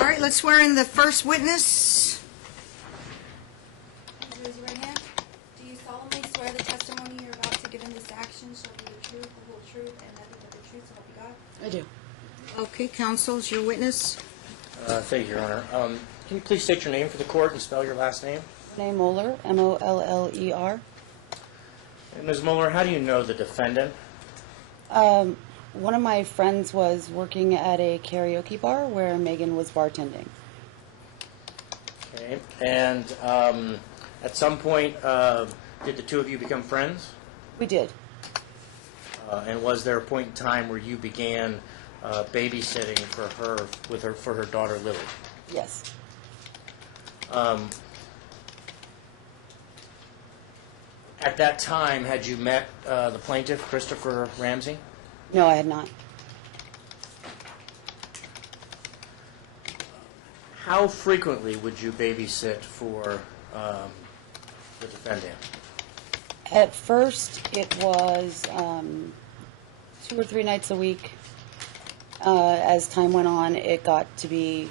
All right, let's swear in the first witness. Please raise your right hand. Do you solemnly swear the testimony you're about to give in this action shall be the truth, the whole truth, and nothing but the truth, so help you God? I do. Okay, counsel, is your witness. Thank you, Your Honor. Can you please state your name for the court and spell your last name? Renee Moeller, M-O-L-L-E-R. And Ms. Mueller, how do you know the defendant? One of my friends was working at a karaoke bar where Megan was bartending. Okay. And at some point, did the two of you become friends? We did. And was there a point in time where you began babysitting for her daughter Lily? Yes. At that time, had you met the plaintiff, Christopher Ramsey? No, I had not. How frequently would you babysit for the defendant? At first, it was 2 or 3 nights a week. As time went on, it got to be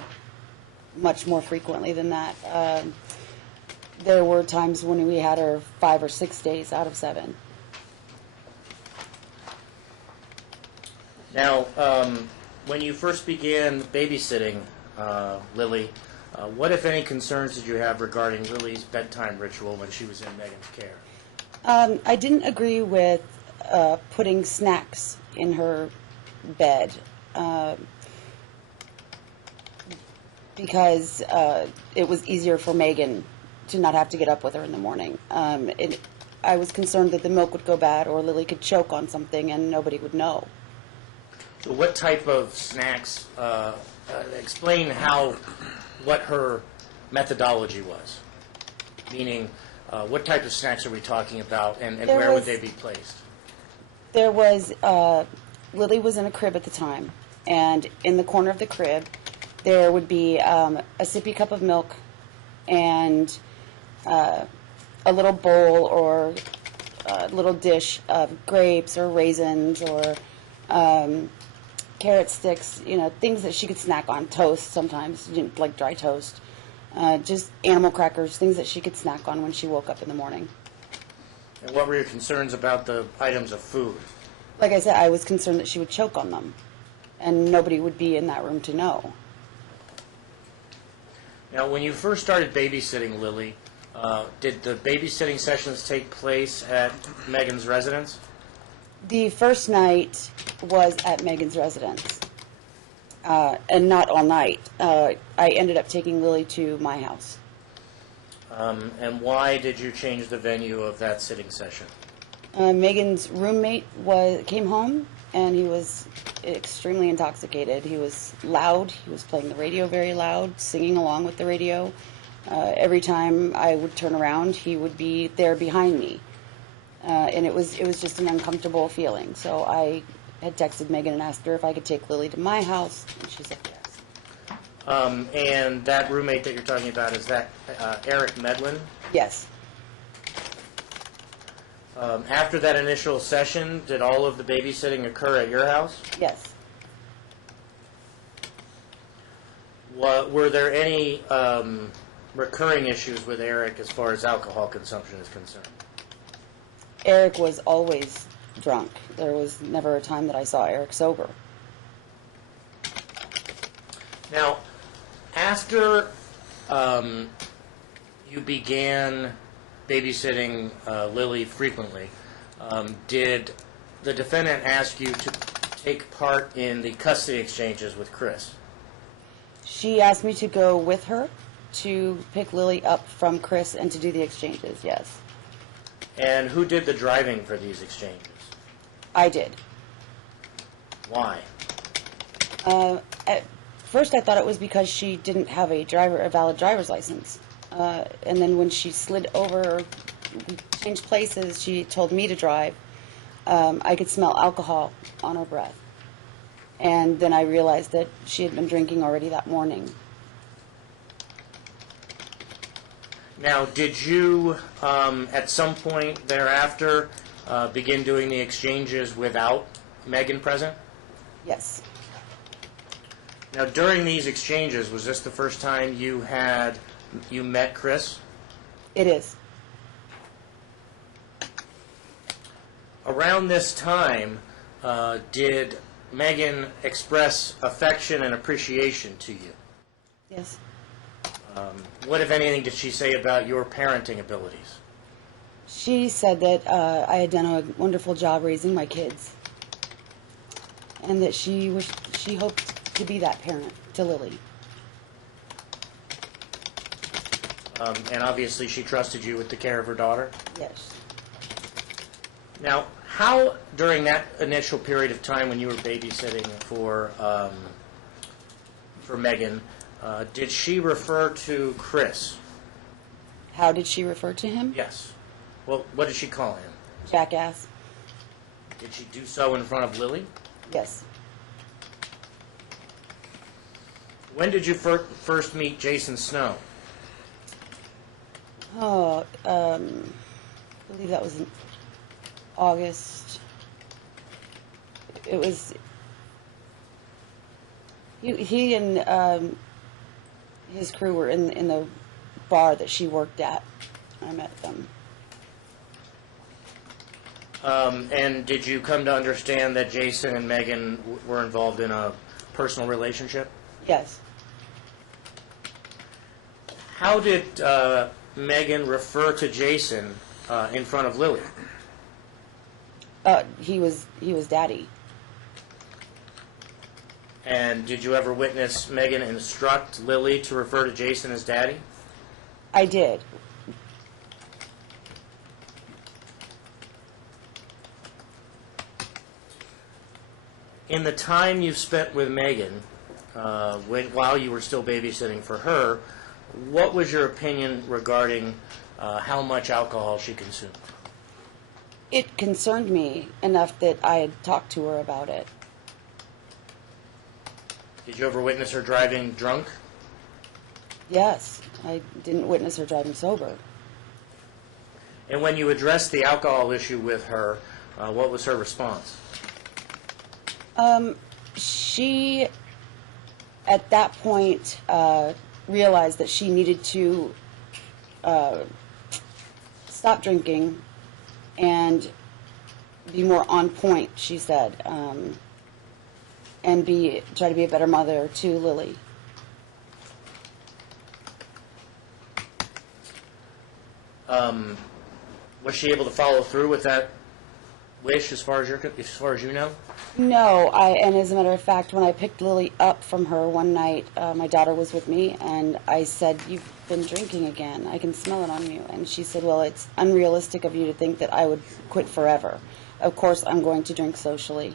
much more frequently than that. There were times when we had her 5 or 6 days out of 7. Now, when you first began babysitting Lily, what, if any, concerns did you have regarding Lily's bedtime ritual when she was in Megan's care? I didn't agree with putting snacks in her bed because it was easier for Megan to not have to get up with her in the morning. I was concerned that the milk would go bad or Lily could choke on something and nobody would know. So what type of snacks, explain what her methodology was, meaning what type of snacks are we talking about and where would they be placed? There was, Lily was in a crib at the time, and in the corner of the crib there would be a sippy cup of milk and a little bowl or a little dish of grapes or raisins or carrot sticks, things that she could snack on, toast sometimes, like dry toast, just animal crackers, things that she could snack on when she woke up in the morning. And what were your concerns about the items of food? Like I said, I was concerned that she would choke on them, and nobody would be in that room to know. Now, when you first started babysitting Lily, did the babysitting sessions take place at Megan's residence? The first night was at Megan's residence, and not all night. I ended up taking Lily to my house. And why did you change the venue of that sitting session? Megan's roommate came home, and he was extremely intoxicated. He was loud. He was playing the radio very loud, singing along with the radio. Every time I would turn around, he would be there behind me. And it was just an uncomfortable feeling. So I had texted Megan and asked her if I could take Lily to my house, and she said yes. And that roommate that you're talking about, is that Eric Medlin? Yes. After that initial session, did all of the babysitting occur at your house? Yes. Were there any recurring issues with Eric as far as alcohol consumption is concerned? Eric was always drunk. There was never a time that I saw Eric sober. Now, after you began babysitting Lily frequently, did the defendant ask you to take part in the custody exchanges with Chris? She asked me to go with her to pick Lily up from Chris and to do the exchanges, yes. And who did the driving for these exchanges? I did. Why? At first I thought it was because she didn't have a valid driver's license. And then when she slid over, we changed places, she told me to drive. I could smell alcohol on her breath. And then I realized that she had been drinking already that morning. Now, did you, at some point thereafter, begin doing the exchanges without Megan present? Yes. Now, during these exchanges, was this the first time you met Chris? It is. Around this time, did Megan express affection and appreciation to you? Yes. What, if anything, did she say about your parenting abilities? She said that I had done a wonderful job raising my kids, and that she hoped to be that parent to Lily. And obviously she trusted you with the care of her daughter? Yes. Now, how, during that initial period of time when you were babysitting for Megan, did she refer to Chris? How did she refer to him? Yes. Well, what did she call him? Jackass. Did she do so in front of Lily? Yes. When did you first meet Jason Snow? Oh, I believe that was in August. It was he and his crew were in the bar that she worked at. I met them. And did you come to understand that Jason and Megan were involved in a personal relationship? Yes. How did Megan refer to Jason in front of Lily? He was daddy. And did you ever witness Megan instruct Lily to refer to Jason as daddy? I did. In the time you've spent with Megan, while you were still babysitting for her, what was your opinion regarding how much alcohol she consumed? It concerned me enough that I had talked to her about it. Did you ever witness her driving drunk? Yes. I didn't witness her driving sober. And when you addressed the alcohol issue with her, what was her response? She, at that point, realized that she needed to stop drinking and be more on point, she said, and try to be a better mother to Lily. Was she able to follow through with that wish as far as you know? No, and as a matter of fact, when I picked Lily up from her one night, my daughter was with me, and I said, "You've been drinking again. I can smell it on you." And she said, "Well, it's unrealistic of you to think that I would quit forever. Of course, I'm going to drink socially."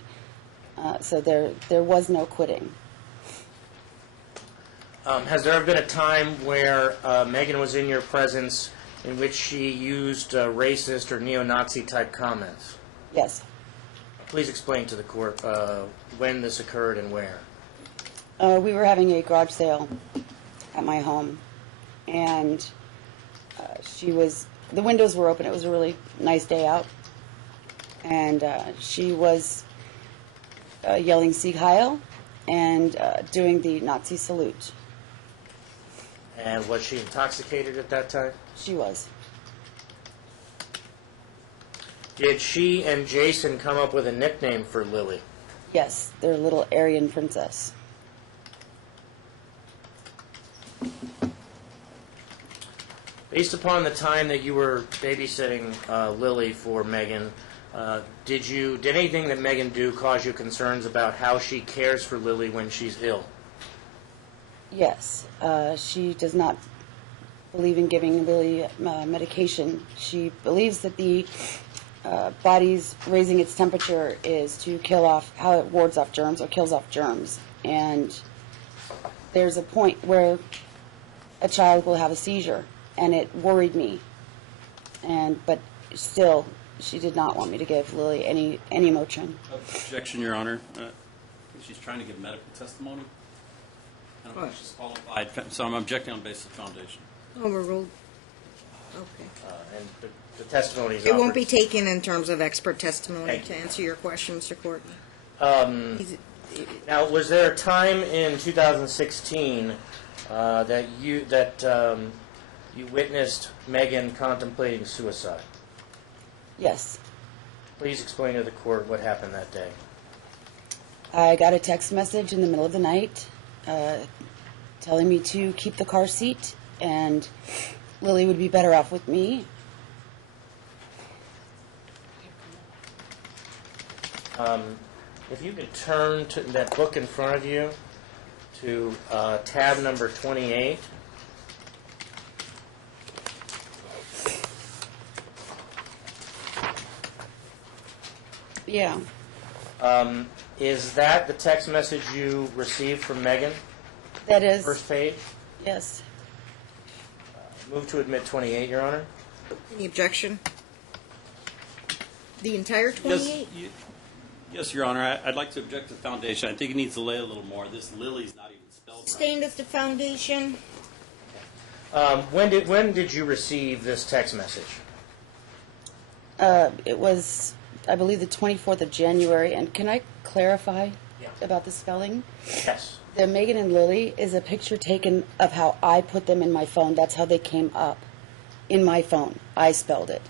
So there was no quitting. Has there ever been a time where Megan was in your presence in which she used racist or neo-Nazi type comments? Yes. Please explain to the court when this occurred and where. We were having a garage sale at my home, and the windows were open. It was a really nice day out, and she was yelling Sieg Heil and doing the Nazi salute. And was she intoxicated at that time? She was. Did she and Jason come up with a nickname for Lily? Yes, their little Aryan princess. Based upon the time that you were babysitting Lily for Megan, did anything that Megan do cause you concerns about how she cares for Lily when she's ill? Yes, she does not believe in giving Lily medication. She believes that the body's raising its temperature is to kill off, how it wards off germs or kills off germs. And there's a point where a child will have a seizure, and it worried me. But still, she did not want me to give Lily any Motrin. Objection, Your Honor. She's trying to give medical testimony. I don't think she's qualified, so I'm objecting on basis of foundation. Overruled. Okay. And the testimony is It won't offered. be taken in terms of expert testimony Thank to you. answer your question, Mr. Courtney. Now, was there a time in 2016 that you witnessed Megan contemplating suicide? Yes. Please explain to the court what happened that day. I got a text message in the middle of the night telling me to keep the car seat and Lily would be better off with me. If you could turn to that book in front of you to tab number 28. Yeah. Is that the text message you received from Megan? That is. First page? Yes. Move to admit 28, Your Honor. Any objection? The entire 28? Yes, Your Honor. I'd like to object to the foundation. I think it needs to lay a little more. This Lily's not even spelled right. Stained as the foundation. When did you receive this text message? It was, I believe, the 24th of January. And can I clarify Yeah. about the spelling? Yes. The Megan and Lily is a picture taken of how I put them in my phone. That's how they came up in my phone. I spelled it.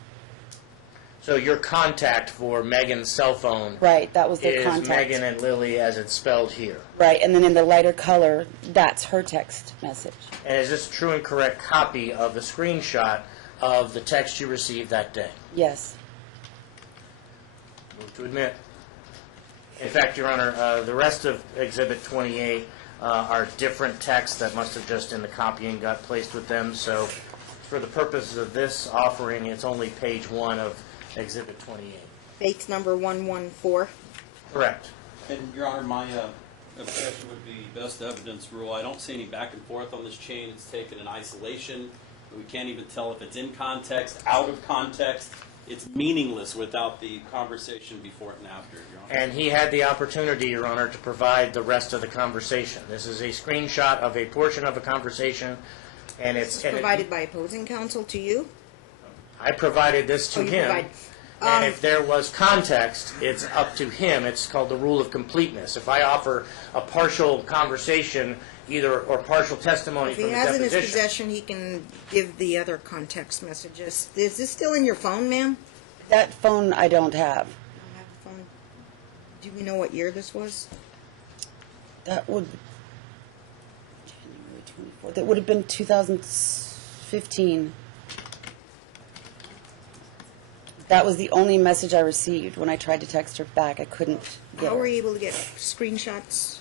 So your contact for Megan's cell phone Right, that was their is contact. Megan and Lily as it's spelled here. Right, and then in the lighter color, that's her text message. And is this a true and correct copy of the screenshot of the text you received that day? Yes. Move to admit. In fact, Your Honor, the rest of Exhibit 28 are different texts that must have just in the copying got placed with them. So for the purposes of this offering, it's only page 1 of Exhibit 28. Base number 114. Correct. And, Your Honor, my objection would be best evidence rule. I don't see any back and forth on this chain. It's taken in isolation. We can't even tell if it's in context, out of context. It's meaningless without the conversation before it and after, Your Honor. And he had the opportunity, Your Honor, to provide the rest of the conversation. This is a screenshot of a portion of a conversation, and it's Provided by opposing counsel to you? I provided this to Oh, you him, provide- and if there was context, it's up to him. It's called the Rule of Completeness. If I offer a partial conversation, or partial testimony If from he the has in his deposition, possession, he can give the other context messages. Is this still in your phone, ma'am? That phone I don't have. I have the phone. Do we know what year this was? That would January 24th. That would have been 2015. That was the only message I received when I tried to text her back. I couldn't get How her. were you able to get screenshots?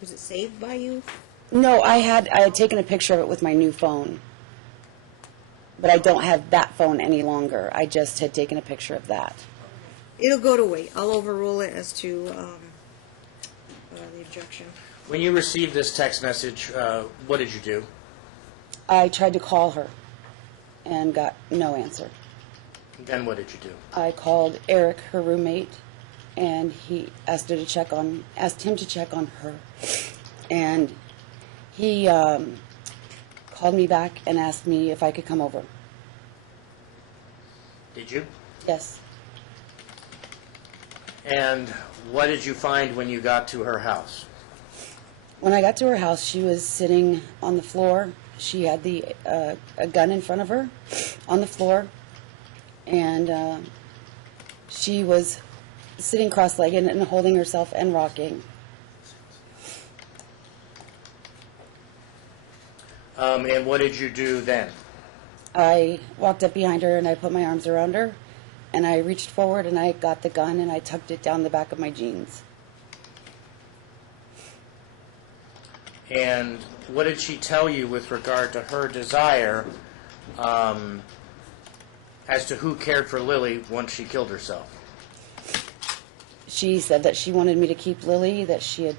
Was it saved by you? No, I had taken a picture of it with my new phone. But I don't have that phone any longer. I just had taken a picture of that. It'll go to wait. I'll overrule it as to the objection. when you received this text message, what did you do? I tried to call her and got no answer. Then what did you do? I called Eric, her roommate, and he asked him to check on her. And he called me back and asked me if I could come over. Did you? Yes. And what did you find when you got to her house? When I got to her house, she was sitting on the floor. She had a gun in front of her on the floor, and she was sitting cross-legged and holding herself and rocking. And what did you do then? I walked up behind her and I put my arms around her, and I reached forward and I got the gun and I tucked it down the back of my jeans. And what did she tell you with regard to her desire as to who cared for Lily once she killed herself? She said that she wanted me to keep Lily, that she had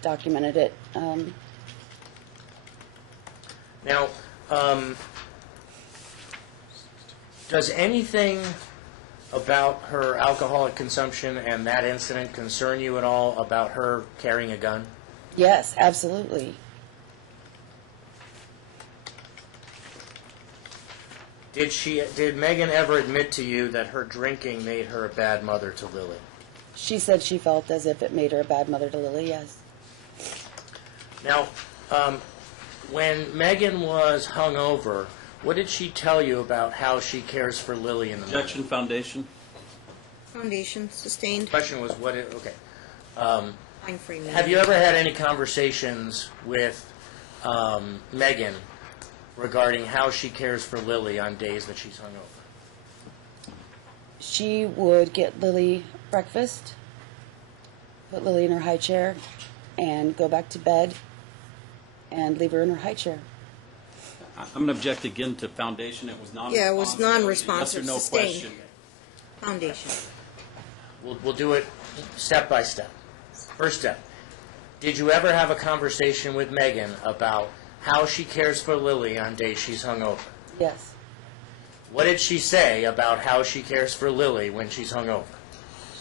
documented it. Now, does anything about her alcoholic consumption and that incident concern you at all about her carrying a gun? Yes, absolutely. Did Megan ever admit to you that her drinking made her a bad mother to Lily? She said she felt as if it made her a bad mother to Lily, yes. Now, when Megan was hungover, what did she tell you about how she cares for Lily in the morning? Objection, foundation. Foundation, sustained. The question was what it, okay. Time frame. Have you ever had any conversations with Megan regarding how she cares for Lily on days that she's hungover? She would get Lily breakfast, put Lily in her high chair, and go back to bed and leave her in her high chair. I'm going to object again to foundation. It was non-responsive. Yeah, it was non-responsive, Yes or no sustained. question. Foundation. We'll do it step by step. First step. Did you ever have a conversation with Megan about how she cares for Lily on days she's hungover? Yes. What did she say about how she cares for Lily when she's hungover?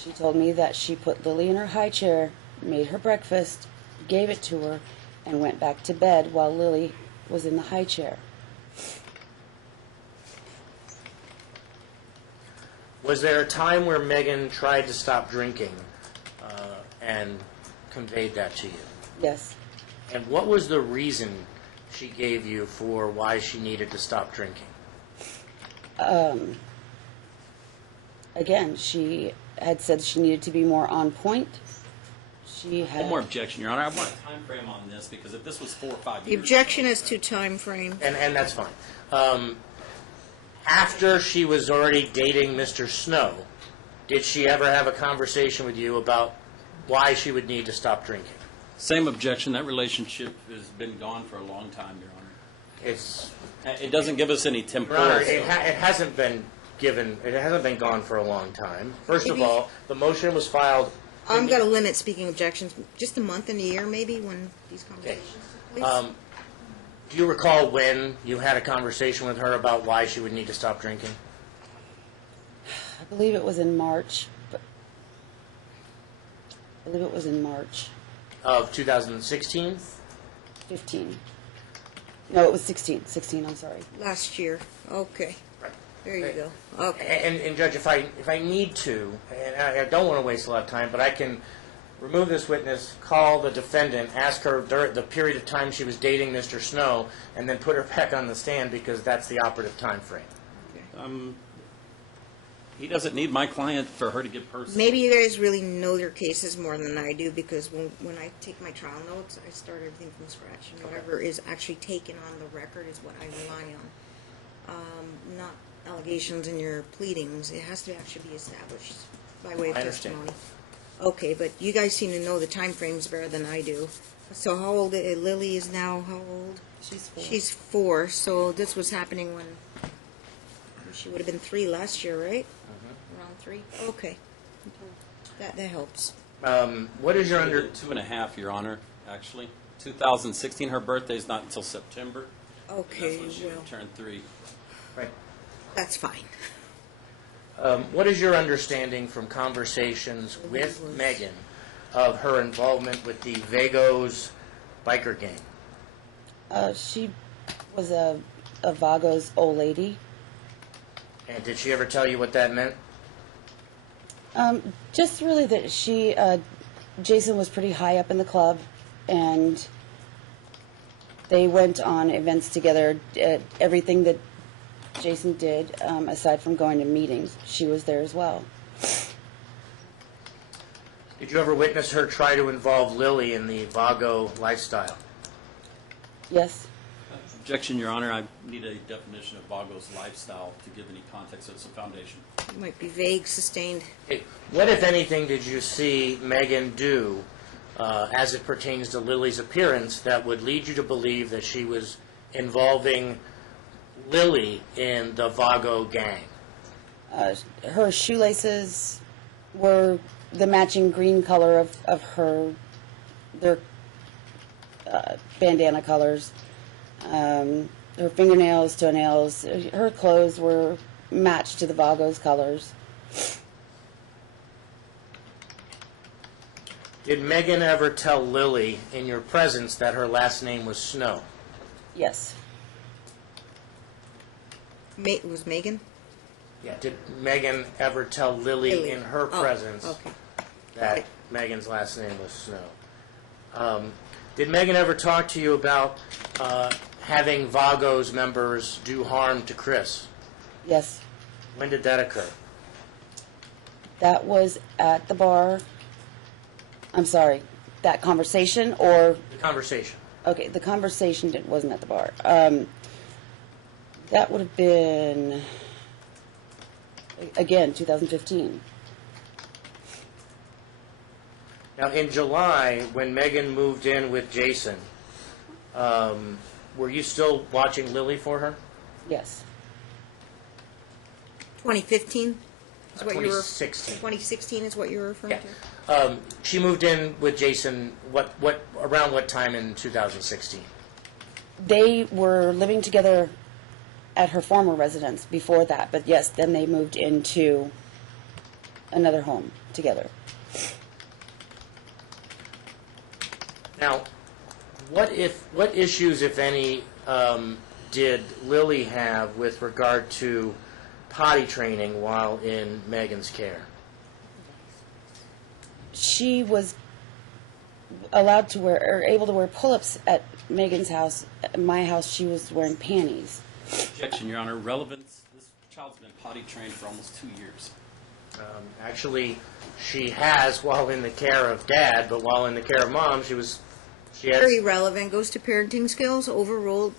She told me that she put Lily in her high chair, made her breakfast, gave it to her, and went back to bed while Lily was in the high chair. Was there a time where Megan tried to stop drinking and conveyed that to you? Yes. And what was the reason she gave you for why she needed to stop drinking? Again, she had said she needed to be more on point. She had... One more objection, Your Honor. I want a time frame on this because if this was 4 or 5 The years objection ago, is to time frame. And that's fine. After she was already dating Mr. Snow, did she ever have a conversation with you about why she would need to stop drinking? Same objection. That relationship has been gone for a long time, Your Honor. It doesn't give us any Your temporal. Honor, it hasn't been given. It hasn't been gone for a long time. First of Maybe- all, the motion was filed. I'm going to limit speaking objections, just a month and a year maybe when these conversations took place. Do you recall when you had a conversation with her about why she would need to stop drinking? I believe it was in March. Of 2016? 15. No, it was 16. 16, I'm sorry. Last year. Okay. Right. There you go. Okay. And Judge, if I need to, and I don't want to waste a lot of time, but I can remove this witness, call the defendant, ask her during the period of time she was dating Mr. Snow, and then put her back on the stand because that's the operative time frame. He doesn't need my client for her to give personal. Maybe you guys really know their cases more than I do because when I take my trial notes, I start everything from scratch. And whatever is actually taken on the record is what I rely on. Not allegations in your pleadings. It has to actually be established by way of I understand. testimony. Okay, but you guys seem to know the time frames better than I do. So how old, Lily is now how old? She's 4. She's 4, so this was happening when she would have been 3 last year, right? Around 3? Okay. That helps. What is your under... 2.5, Your Honor, actually. 2016, her birthday's not until September. Okay, That's when she well, turned 3. Right. that's fine. What is your understanding from conversations with Megan of her involvement with the Vagos biker gang? She was a Vagos old lady. And did she ever tell you what that meant? Just really that she, Jason was pretty high up in the club, and they went on events together. Everything that Jason did, aside from going to meetings, she was there as well. Did you ever witness her try to involve Lily in the Vago lifestyle? Yes. Objection, Your Honor. I need a definition of Vagos lifestyle to give any context. It's a foundation. It might be vague, sustained. Hey, what, if anything, did you see Megan do as it pertains to Lily's appearance that would lead you to believe that she was involving Lily in the Vago gang? Her shoelaces were the matching green color of their bandana colors. Her fingernails, toenails, her clothes were matched to the Vagos colors. Did Megan ever tell Lily in your presence that her last name was Snow? Yes. Was Megan? Yeah. Did Megan ever tell Lily Lily. in her Oh, presence okay. that Megan's last name was Snow. Did Megan ever talk to you about having Vagos members do harm to Chris? Yes. When did that occur? That was at the bar. I'm sorry, that conversation or... The conversation. Okay, the conversation wasn't at the bar. That would have been, again, 2015. Now, in July, when Megan moved in with Jason, were you still watching Lily for her? Yes. 2015 is what you were. 2016. 2016 is what you were referring Yeah. to. She moved in with Jason. Around what time in 2016? They were living together at her former residence before that, but yes, then they moved into another home together. Now, what issues, if any, did Lily have with regard to potty training while in Megan's care? She was allowed to wear, or able to wear pull-ups at Megan's house. At my house, she was wearing panties. Objection, Your Honor. Relevance. This child's been potty trained for almost 2 years. Actually, she has while in the care of Dad, but while in the care of Mom, she has. Very relevant. Goes to parenting skills. Overruled.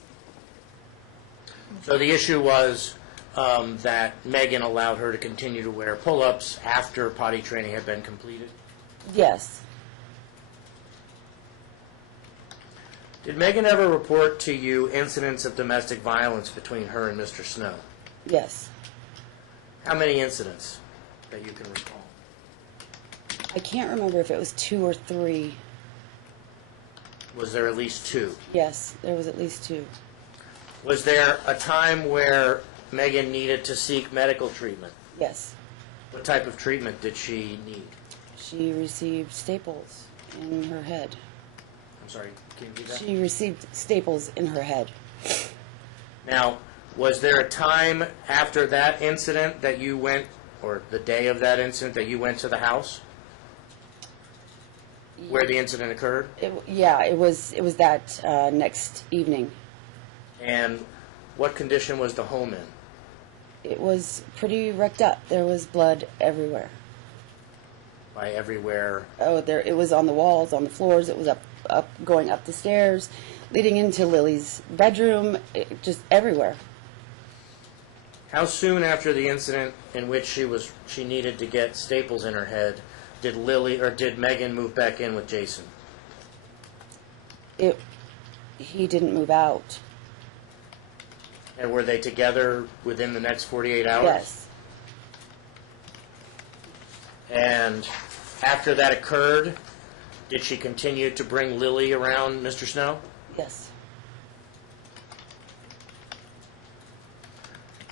So the issue was that Megan allowed her to continue to wear pull-ups after potty training had been completed. Yes. Did Megan ever report to you incidents of domestic violence between her and Mr. Snow? Yes. How many incidents that you can recall? I can't remember if it was 2 or 3. Was there at least 2? Yes, there was at least 2. Was there a time where Megan needed to seek medical treatment? Yes. What type of treatment did she need? She received staples in her head. I'm sorry, can you repeat that? She received staples in her head. Now, was there a time after that incident that you went, or the day of that incident, that you went to the house where the incident occurred? It was that next evening. And what condition was the home in? It was pretty wrecked up. There was blood everywhere. By everywhere? Oh, it was on the walls, on the floors. It was up going up the stairs, leading into Lily's bedroom, just everywhere. How soon after the incident in which she needed to get staples in her head did Megan move back in with Jason? He didn't move out. And were they together within the next 48 hours? Yes. And after that occurred, did she continue to bring Lily around Mr. Snow? Yes.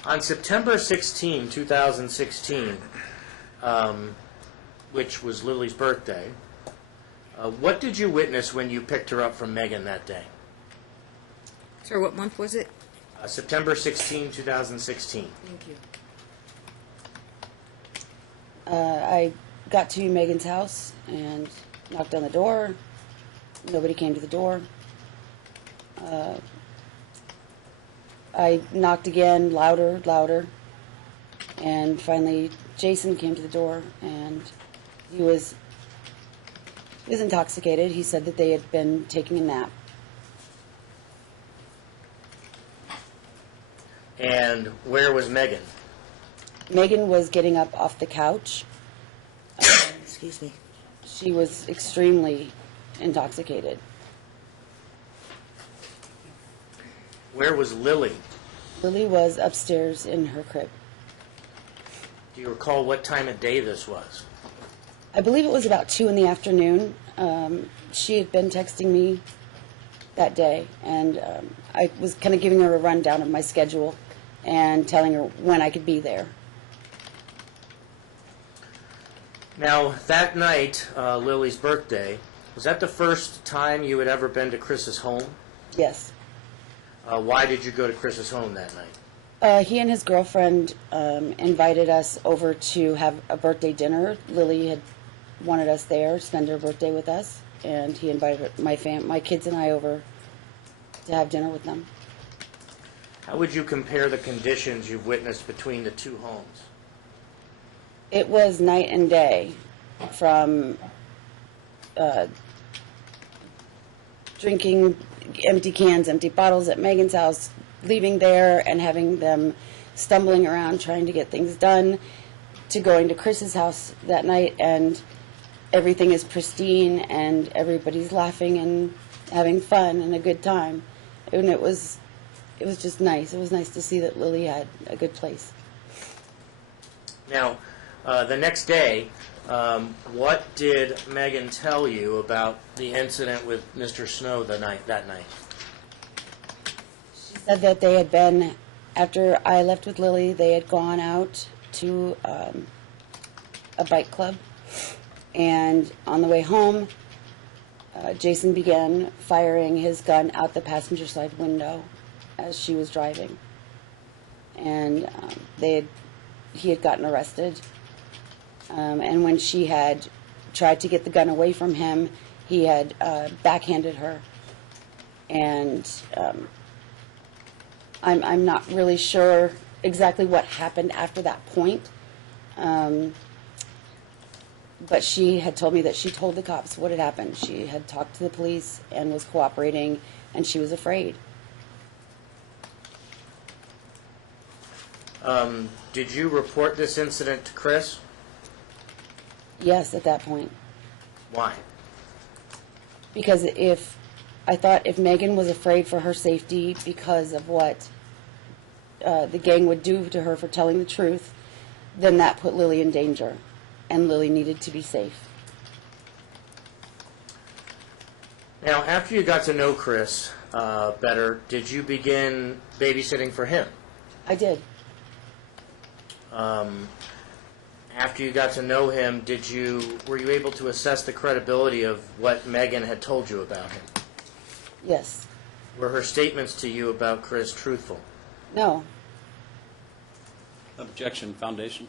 On September 16, 2016, which was Lily's birthday, what did you witness when you picked her up from Megan that day? Sir, what month was it? September 16, 2016. Thank you. I got to Megan's house and knocked on the door. Nobody came to the door. I knocked again, louder, and finally Jason came to the door, and he was intoxicated. He said that they had been taking a nap. And where was Megan? Megan was getting up off the couch. Excuse me. She was extremely intoxicated. Where was Lily? Lily was upstairs in her crib. Do you recall what time of day this was? I believe it was about 2 in the afternoon. She had been texting me that day, and I was kind of giving her a rundown of my schedule and telling her when I could be there. Now, that night, Lily's birthday, was that the first time you had ever been to Chris's home? Yes. Why did you go to Chris's home that night? He and his girlfriend invited us over to have a birthday dinner. Lily had wanted us there, spend her birthday with us, and he invited my kids and I over to have dinner with them. How would you compare the conditions you've witnessed between the two homes? It was night and day, from drinking empty cans, empty bottles at Megan's house, leaving there and having them stumbling around trying to get things done, to going to Chris's house that night and everything is pristine and everybody's laughing and having fun and a good time. And it was just nice. It was nice to see that Lily had a good place. Now, the next day, what did Megan tell you about the incident with Mr. Snow that night? She said that they had been, after I left with Lily, they had gone out to a bike club, and on the way home, Jason began firing his gun out the passenger side window as she was driving, and he had gotten arrested. And when she had tried to get the gun away from him, he had backhanded her. And I'm not really sure exactly what happened after that point. But she had told me that she told the cops what had happened. She had talked to the police and was cooperating, and she was afraid. Did you report this incident to Chris? Yes, at that point. Why? Because I thought if Megan was afraid for her safety because of what the gang would do to her for telling the truth, then that put Lily in danger, and Lily needed to be safe. Now, after you got to know Chris better, did you begin babysitting for him? I did. After you got to know him, were you able to assess the credibility of what Megan had told you about him? Yes. Were her statements to you about Chris truthful? No. Objection, foundation.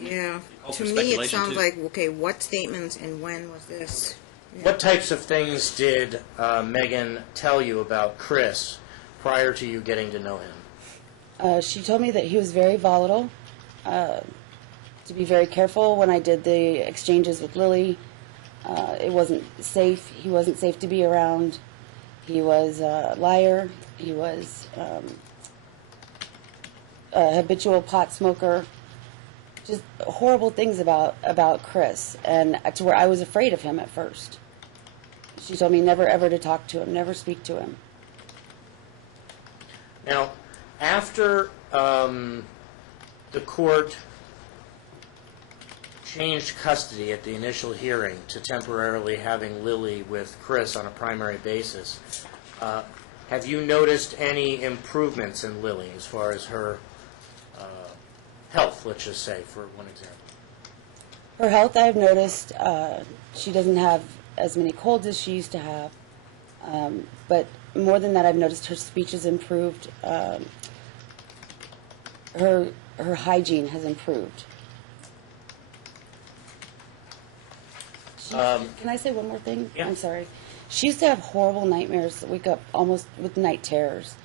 Yeah. Call To for me, it speculation, sounds too. like, okay, what statements and when was this? Yeah. What types of things did Megan tell you about Chris prior to you getting to know him? She told me that he was very volatile, to be very careful when I did the exchanges with Lily. It wasn't safe. He wasn't safe to be around. He was a liar. He was a habitual pot smoker. Just horrible things about Chris, and to where I was afraid of him at first. She told me never ever to talk to him, never speak to him. Now, after the court changed custody at the initial hearing to temporarily having Lily with Chris on a primary basis, have you noticed any improvements in Lily as far as her health, let's just say, for one example? Her health, I've noticed, she doesn't have as many colds as she used to have. But more than that, I've noticed her speech has improved. Her hygiene has improved. Can I say one more thing? Yeah. I'm sorry. She used to have horrible nightmares, wake up almost with night terrors,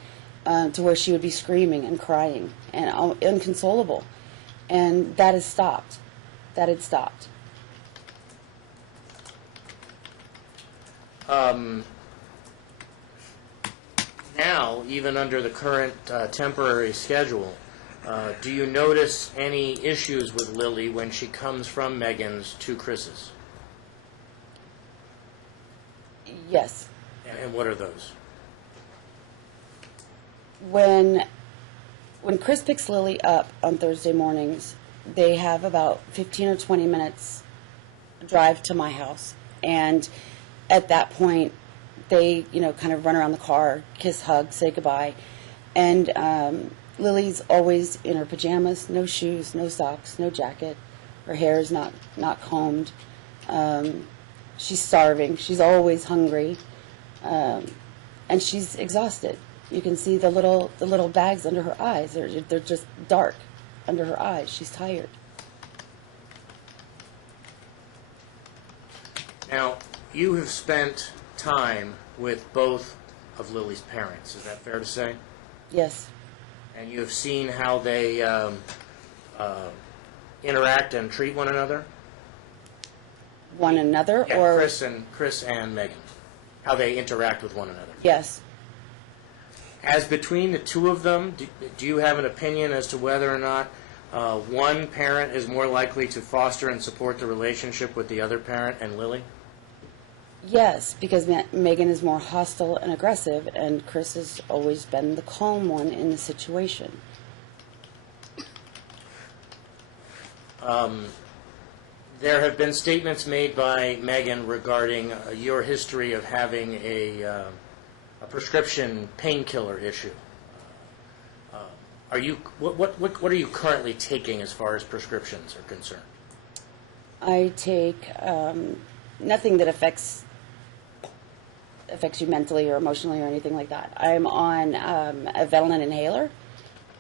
to where she would be screaming and crying and inconsolable. And that has stopped. That had stopped. Now, even under the current temporary schedule, do you notice any issues with Lily when she comes from Megan's to Chris's? Yes. And what are those? When Chris picks Lily up on Thursday mornings, they have about 15 or 20 minutes drive to my house. And at that point, they, kind of run around the car, kiss, hug, say goodbye. And Lily's always in her pajamas, no shoes, no socks, no jacket. Her hair is not combed. She's starving. She's always hungry. And she's exhausted. You can see the little bags under her eyes. They're just dark under her eyes. She's tired. Now, you have spent time with both of Lily's parents. Is that fair to say? Yes. And you have seen how they interact and treat one another? One another, Yeah, or Chris and Megan. How they interact with one another. yes. As between the two of them, do you have an opinion as to whether or not one parent is more likely to foster and support the relationship with the other parent and Lily? Yes, because Megan is more hostile and aggressive, and Chris has always been the calm one in the situation. There have been statements made by Megan regarding your history of having a prescription painkiller issue. What are you currently taking as far as prescriptions are concerned? I take nothing that affects you mentally or emotionally or anything like that. I'm on a Valium inhaler.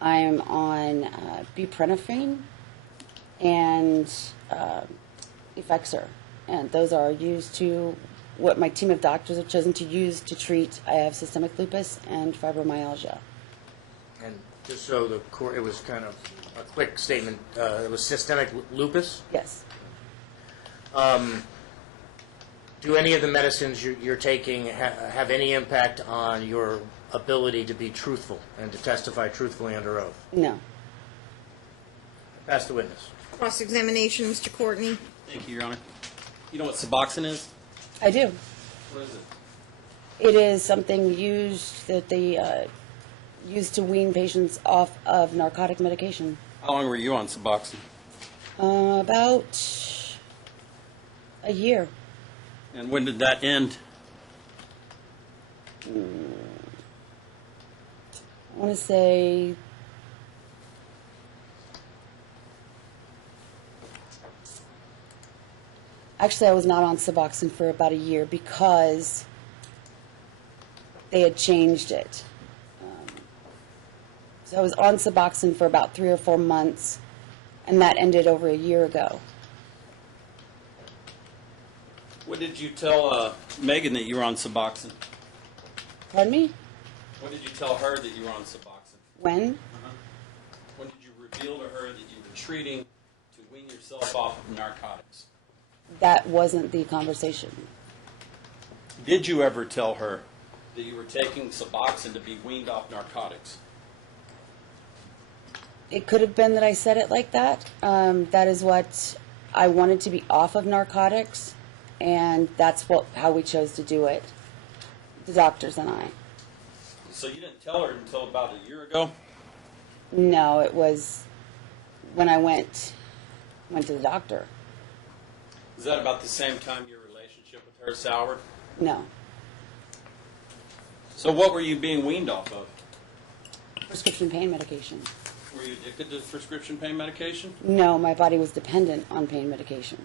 I'm on buprenorphine and Effexor, and those are used to what my team of doctors have chosen to use to treat. I have systemic lupus and fibromyalgia. And just so it was kind of a quick statement, it was systemic lupus? Yes. Do any of the medicines you're taking have any impact on your ability to be truthful and to testify truthfully under oath? No. Pass the witness. Cross-examination, Mr. Courtney. Thank you, Your Honor. You know what Suboxone is? I do. What is it? It is something used that they use to wean patients off of narcotic medication. How long were you on Suboxone? About a year. And when did that end? I want to say actually I was not on Suboxone for about a year because they had changed it. So I was on Suboxone for about 3 or 4 months, and that ended over a year ago. What did you tell Megan that you were on Suboxone? Pardon me? When did you tell her that you were on Suboxone? When? When did you reveal to her that you were treating to wean yourself off of narcotics? That wasn't the conversation. Did you ever tell her that you were taking Suboxone to be weaned off narcotics? It could have been that I said it like that. That is what I wanted to be off of narcotics, and that's how we chose to do it, the doctors and I. So you didn't tell her until about a year ago? No, it was when I went to the doctor. Is that about the same time your relationship with her soured? No. So what were you being weaned off of? Prescription pain medication. Were you addicted to prescription pain medication? No, my body was dependent on pain medication.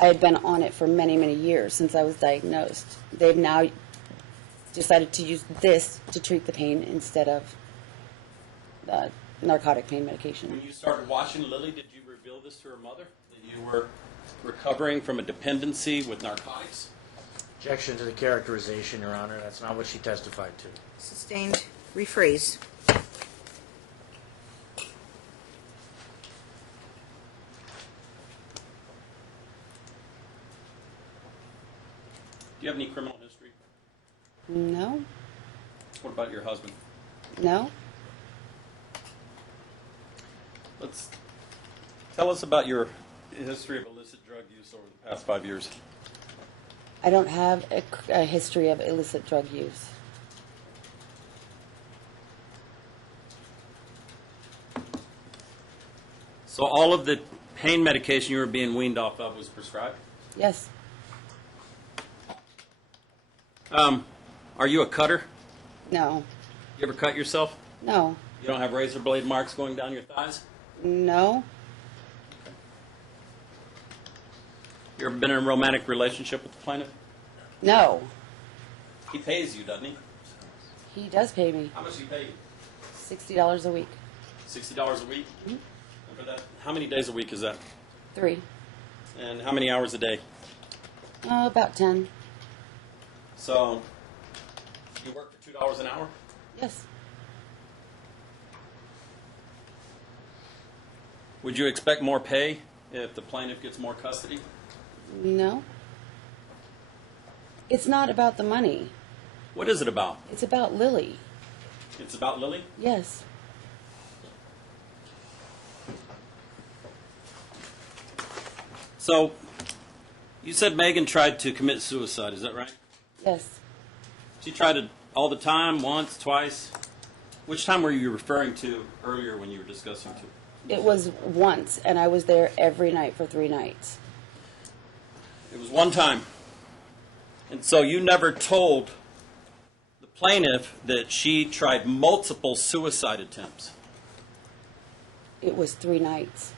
I had been on it for many, many years since I was diagnosed. They've now decided to use this to treat the pain instead of the narcotic pain medication. When you started watching Lily, did you reveal this to her mother? That you were recovering from a dependency with narcotics? Objection to the characterization, Your Honor. That's not what she testified to. Sustained. Rephrase. Do you have any criminal history? No? What about your husband? No? Tell us about your history of illicit drug use over the past 5 years. I don't have a history of illicit drug use. So all of the pain medication you were being weaned off of was prescribed? Yes. Are you a cutter? No. You ever cut yourself? No. You don't have razor blade marks going down your thighs? No. You ever been in a romantic relationship with the plaintiff? No. He pays you, doesn't he? He does pay me How much do you pay you? $60 a week. $60 a week? And for that, how many days a week is that? 3. And how many hours a day? About 10. So, you work for $2 an hour? Yes. Would you expect more pay if the plaintiff gets more custody? No. It's not about the money. What is it about? It's about Lily. It's about Lily? Yes. So, you said Megan tried to commit suicide, is that right? Yes. She tried it all the time, once, twice? Which time were you referring to earlier when you were discussing two? It was once, and I was there every night for 3 nights. It was one time. And so you never told the plaintiff that she tried multiple suicide attempts. It was 3 nights.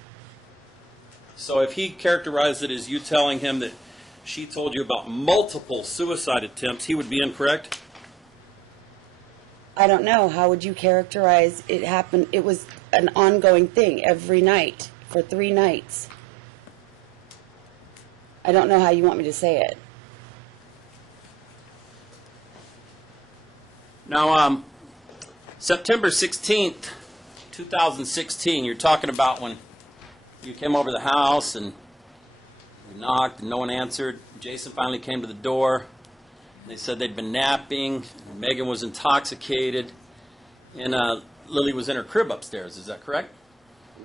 So if he characterized it as you telling him that she told you about multiple suicide attempts, he would be incorrect? I don't know. How would you characterize it happened? It was an ongoing thing every night for 3 nights. I don't know how you want me to say it. Now, September 16th, 2016, you're talking about when you came over to the house and you knocked and no one answered. Jason finally came to the door. They said they'd been napping. Megan was intoxicated. And Lily was in her crib upstairs. Is that correct?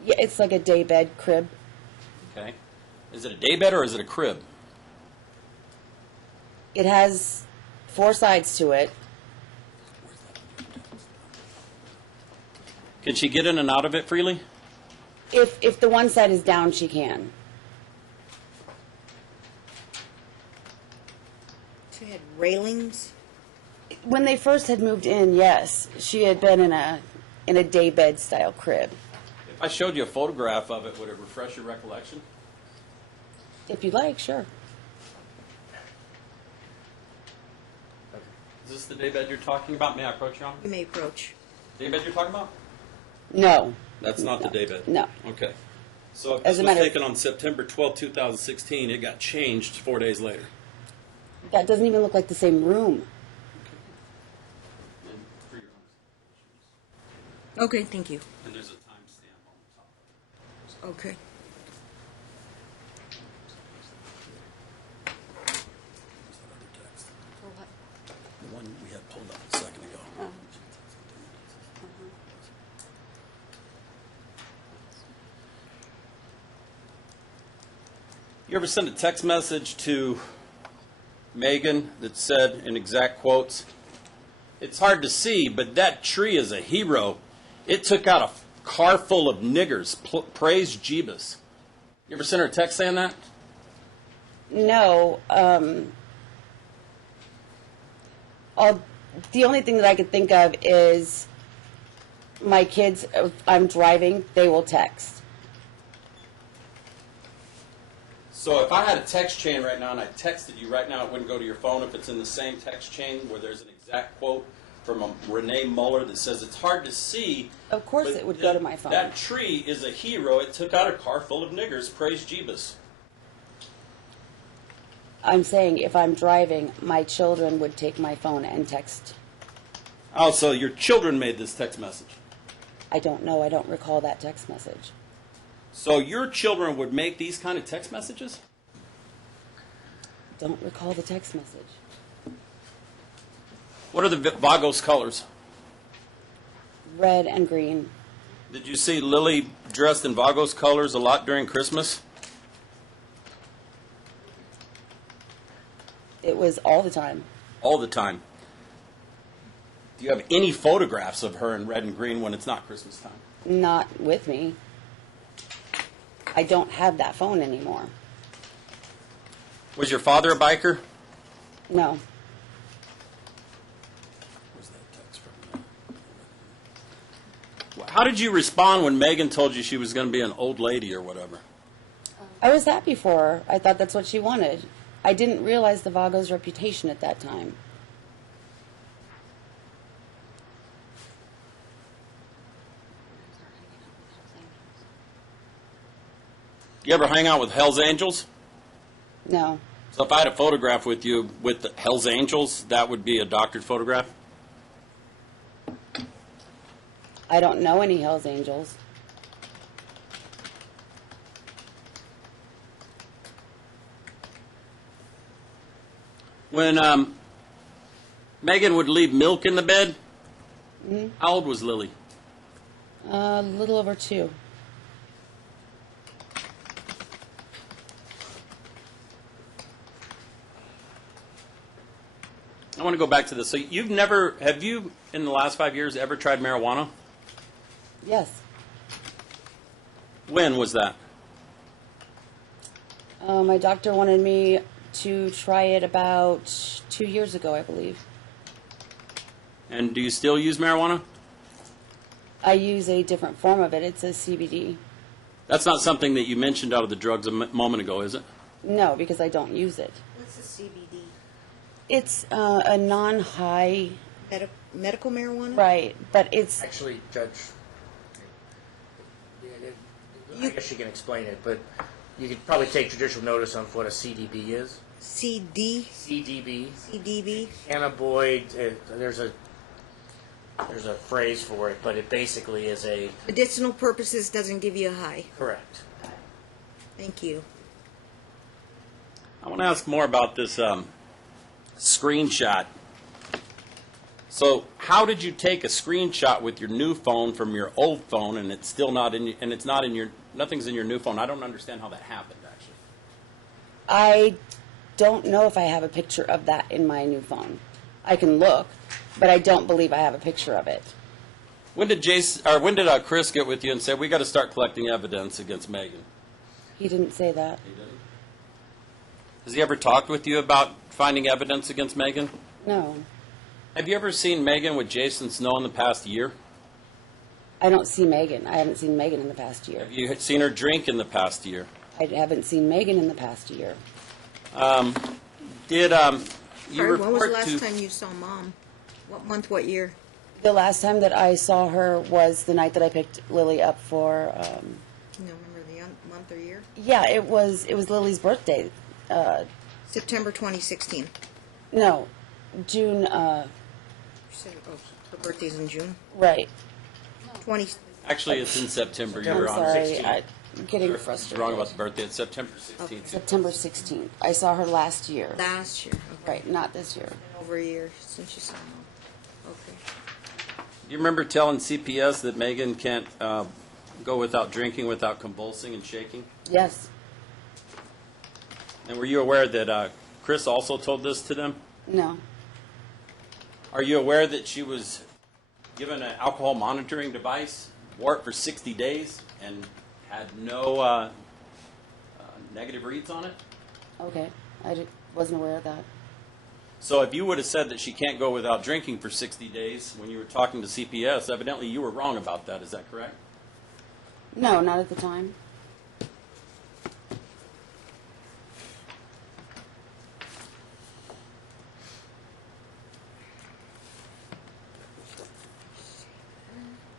Yeah, it's like a daybed crib. Okay. Is it a daybed or is it a crib? It has 4 sides to it. Can she get in and out of it freely? If the one side is down, she can. She had railings. When they first had moved in, yes, she had been in a daybed style crib. If I showed you a photograph of it, would it refresh your recollection? If you'd like, sure. Is this the daybed you're talking about? May I approach you on? You may approach. Daybed you're talking about? No. That's not the daybed? No. Okay. So if As this a was matter of- taken on September 12, 2016, it got changed 4 days later. That doesn't even look like the same room. And for your Okay, thank you. and there's a timestamp on the top. Okay. The one we had pulled up a second ago. You ever send a text message to Megan that said, in exact quotes, "It's hard to see, but that tree is a hero. It took out a car full of niggers. Praise Jeebus." You ever send her a text saying that? No. The only thing that I could think of is my kids, if I'm driving, they will text. So if I had a text chain right now and I texted you right now, it wouldn't go to your phone if it's in the same text chain where there's an exact quote from a Renee Muller that says, "It's hard to see. Of course but it would go to my phone. That tree is a hero. It took out a car full of niggers. Praise Jeebus." I'm saying if I'm driving, my children would take my phone and text. Oh, so your children made this text message. I don't know. I don't recall that text message. So your children would make these kind of text messages? Don't recall the text message. What are the Vagos colors? Red and green. Did you see Lily dressed in Vagos colors a lot during Christmas? It was all the time. All the time. Do you have any photographs of her in red and green when it's not Christmas time? Not with me. I don't have that phone anymore. Was your father a biker? No. Where's that text from? How did you respond when Megan told you she was going to be an old lady or whatever? I was happy for her. I thought that's what she wanted. I didn't realize the Vagos' reputation at that time. You ever hang out with Hell's Angels? No. So if I had a photograph with you with the Hell's Angels, that would be a doctored photograph? I don't know any Hell's Angels. When Megan would leave milk in the bed, how old was Lily? A little over 2. I want to go back to this. So have you, in the last 5 years, ever tried marijuana? Yes. When was that? My doctor wanted me to try it about 2 years ago, I believe. And do you still use marijuana? I use a different form of it. It's a CBD. That's not something that you mentioned out of the drugs a moment ago, is it? No, because I don't use it. What's a CBD? It's a non-high, Medical marijuana? right, but it's, Actually, Judge, I guess you can explain it, but you could probably take judicial notice on what a CDB is. CD? CDB. CDB? Cannabinoid, there's a phrase for it, but it basically is a... Medicinal purposes doesn't give you a high. Correct. Thank you. I want to ask more about this screenshot. So, how did you take a screenshot with your new phone from your old phone, and it's still not in, and it's not in your, nothing's in your new phone? I don't understand how that happened, actually. I don't know if I have a picture of that in my new phone. I can look, but I don't believe I have a picture of it. When did Chris get with you and say we got to start collecting evidence against Megan? He didn't say that. He didn't. Has he ever talked with you about finding evidence against Megan? No. Have you ever seen Megan with Jason Snow in the past year? I don't see Megan. I haven't seen Megan in the past year. Have you seen her drink in the past year? I haven't seen Megan in the past year. Did you Sorry, when was the report last to... time you saw Mom? What month, what year? The last time that I saw her was the night that I picked Lily up for, Can you remember the month or year? yeah, it was Lily's birthday. September 2016. No, June, You said, her birthday's in June? right. 20. Actually, it's in September. You I'm were on sorry, 16th. I'm getting It's frustrated. wrong about the birthday. It's September 16th. Okay. September 16th. I saw her last year. Last year. Okay. Right, not this year. Over a year since you saw Mom. Okay. Do you remember telling CPS that Megan can't go without drinking, without convulsing and shaking? Yes. And were you aware that Chris also told this to them? No. Are you aware that she was given an alcohol monitoring device, wore it for 60 days, and had no negative reads on it? Okay. Wasn't aware of that. So if you would have said that she can't go without drinking for 60 days when you were talking to CPS, evidently you were wrong about that. Is that correct? No, not at the time.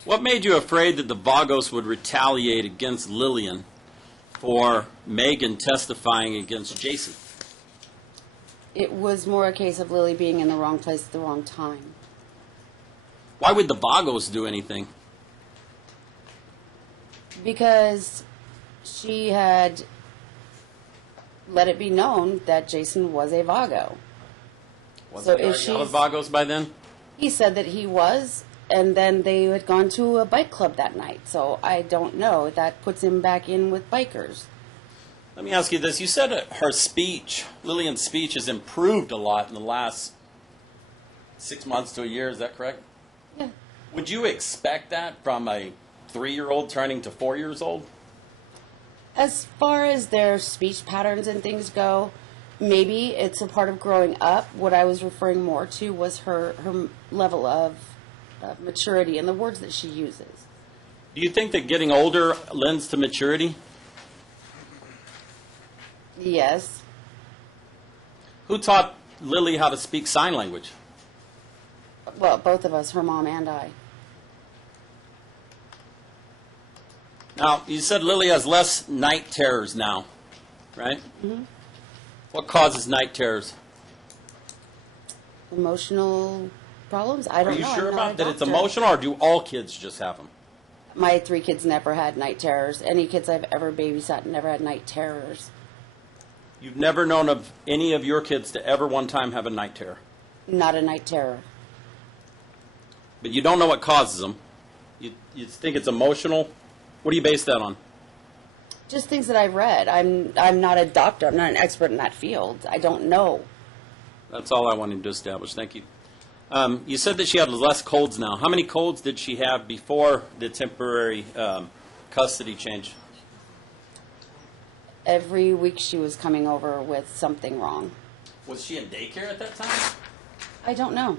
What made you afraid that the Vagos would retaliate against Lillian for Megan testifying against Jason? It was more a case of Lily being in the wrong place at the wrong time. Why would the Vagos do anything? Because she had let it be known that Jason was a Vago. Wasn't So he is already out of she's- Vagos by then? He said that he was, and then they had gone to a bike club that night. So I don't know. That puts him back in with bikers. Let me ask you this. You said her speech, Lillian's speech, has improved a lot in the last 6 months to a year. Is that correct? Yeah. Would you expect that from a 3-year-old turning to 4 years old? As far as their speech patterns and things go, maybe it's a part of growing up. What I was referring more to was her level of maturity and the words that she uses. Do you think that getting older lends to maturity? Yes. Who taught Lily how to speak sign language? Well, both of us, her mom and I. Now, you said Lily has less night terrors now, right? Mm-hmm. What causes night terrors? Emotional problems? I Are don't you know. sure I'm not about a that it's doctor. emotional, or do all kids just have them? My 3 kids never had night terrors. Any kids I've ever babysat never had night terrors. You've never known of any of your kids to ever one time have a night terror, Not a night terror. but you don't know what causes them. You think it's emotional. What do you base that on? Just things that I've read. I'm not a doctor. I'm not an expert in that field. I don't know. That's all I wanted to establish. Thank you. You said that she had less colds now. How many colds did she have before the temporary custody change? Every week she was coming over with something wrong. Was she in daycare at that time? I don't know.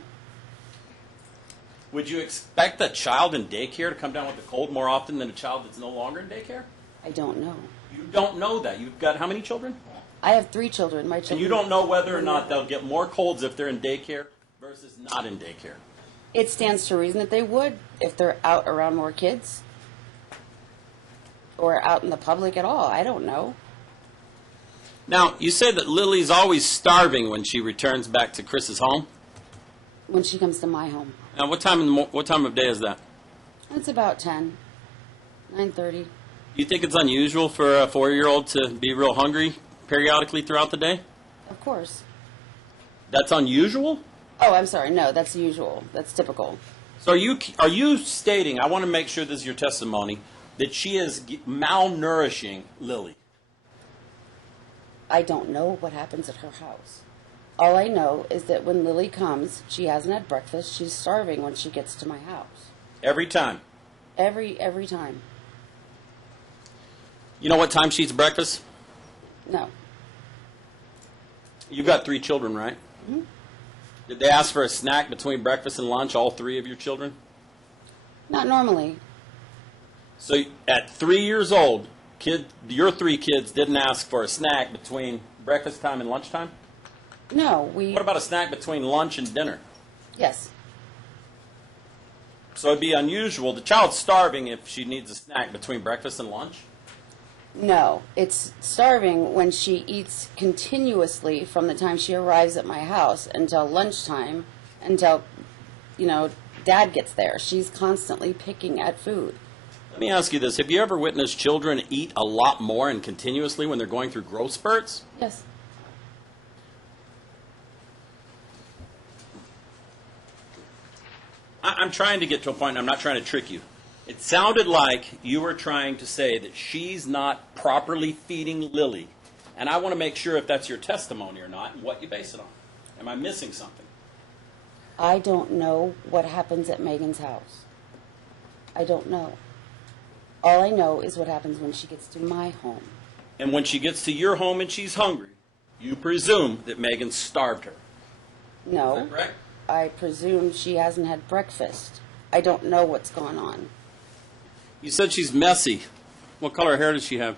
Would you expect a child in daycare to come down with a cold more often than a child that's no longer in daycare? I don't know. You don't know that. You've got how many children? I have 3 children. My children. And you don't know whether or not they'll get more colds if they're in daycare versus not in daycare. It stands to reason that they would if they're out around more kids or out in the public at all. I don't know. Now, you said that Lily's always starving when she returns back to Chris's home. When she comes to my home, Now, what time of day is that? it's about 9:30. Do you think it's unusual for a 4-year-old to be real hungry periodically throughout the day? Of course. That's unusual? Oh, I'm sorry. No, that's usual. That's typical. So are you stating, I want to make sure this is your testimony, that she is malnourishing Lily? I don't know what happens at her house. All I know is that when Lily comes, she hasn't had breakfast. She's starving when she gets to my house. Every time? Every time. You know what time she eats breakfast? No. You've got 3 children, right? Mm-hmm. Did they ask for a snack between breakfast and lunch, all 3 of your children? Not normally. So at 3 years old, your 3 kids didn't ask for a snack between breakfast time and lunchtime? No, What about a snack between lunch and dinner? Yes. So it'd be unusual. The child's starving if she needs a snack between breakfast and lunch? No, it's starving when she eats continuously from the time she arrives at my house until lunchtime, until, Dad gets there. She's constantly picking at food. Let me ask you this. Have you ever witnessed children eat a lot more and continuously when they're going through growth spurts? Yes. I'm trying to get to a point, and I'm not trying to trick you. It sounded like you were trying to say that she's not properly feeding Lily. And I want to make sure if that's your testimony or not and what you base it on. Am I missing something? I don't know what happens at Megan's house. I don't know. All I know is what happens when she gets to my home. And when she gets to your home and she's hungry, you presume that Megan starved her. Is No, that correct? I presume she hasn't had breakfast. I don't know what's going on. You said she's messy. What color hair does she have?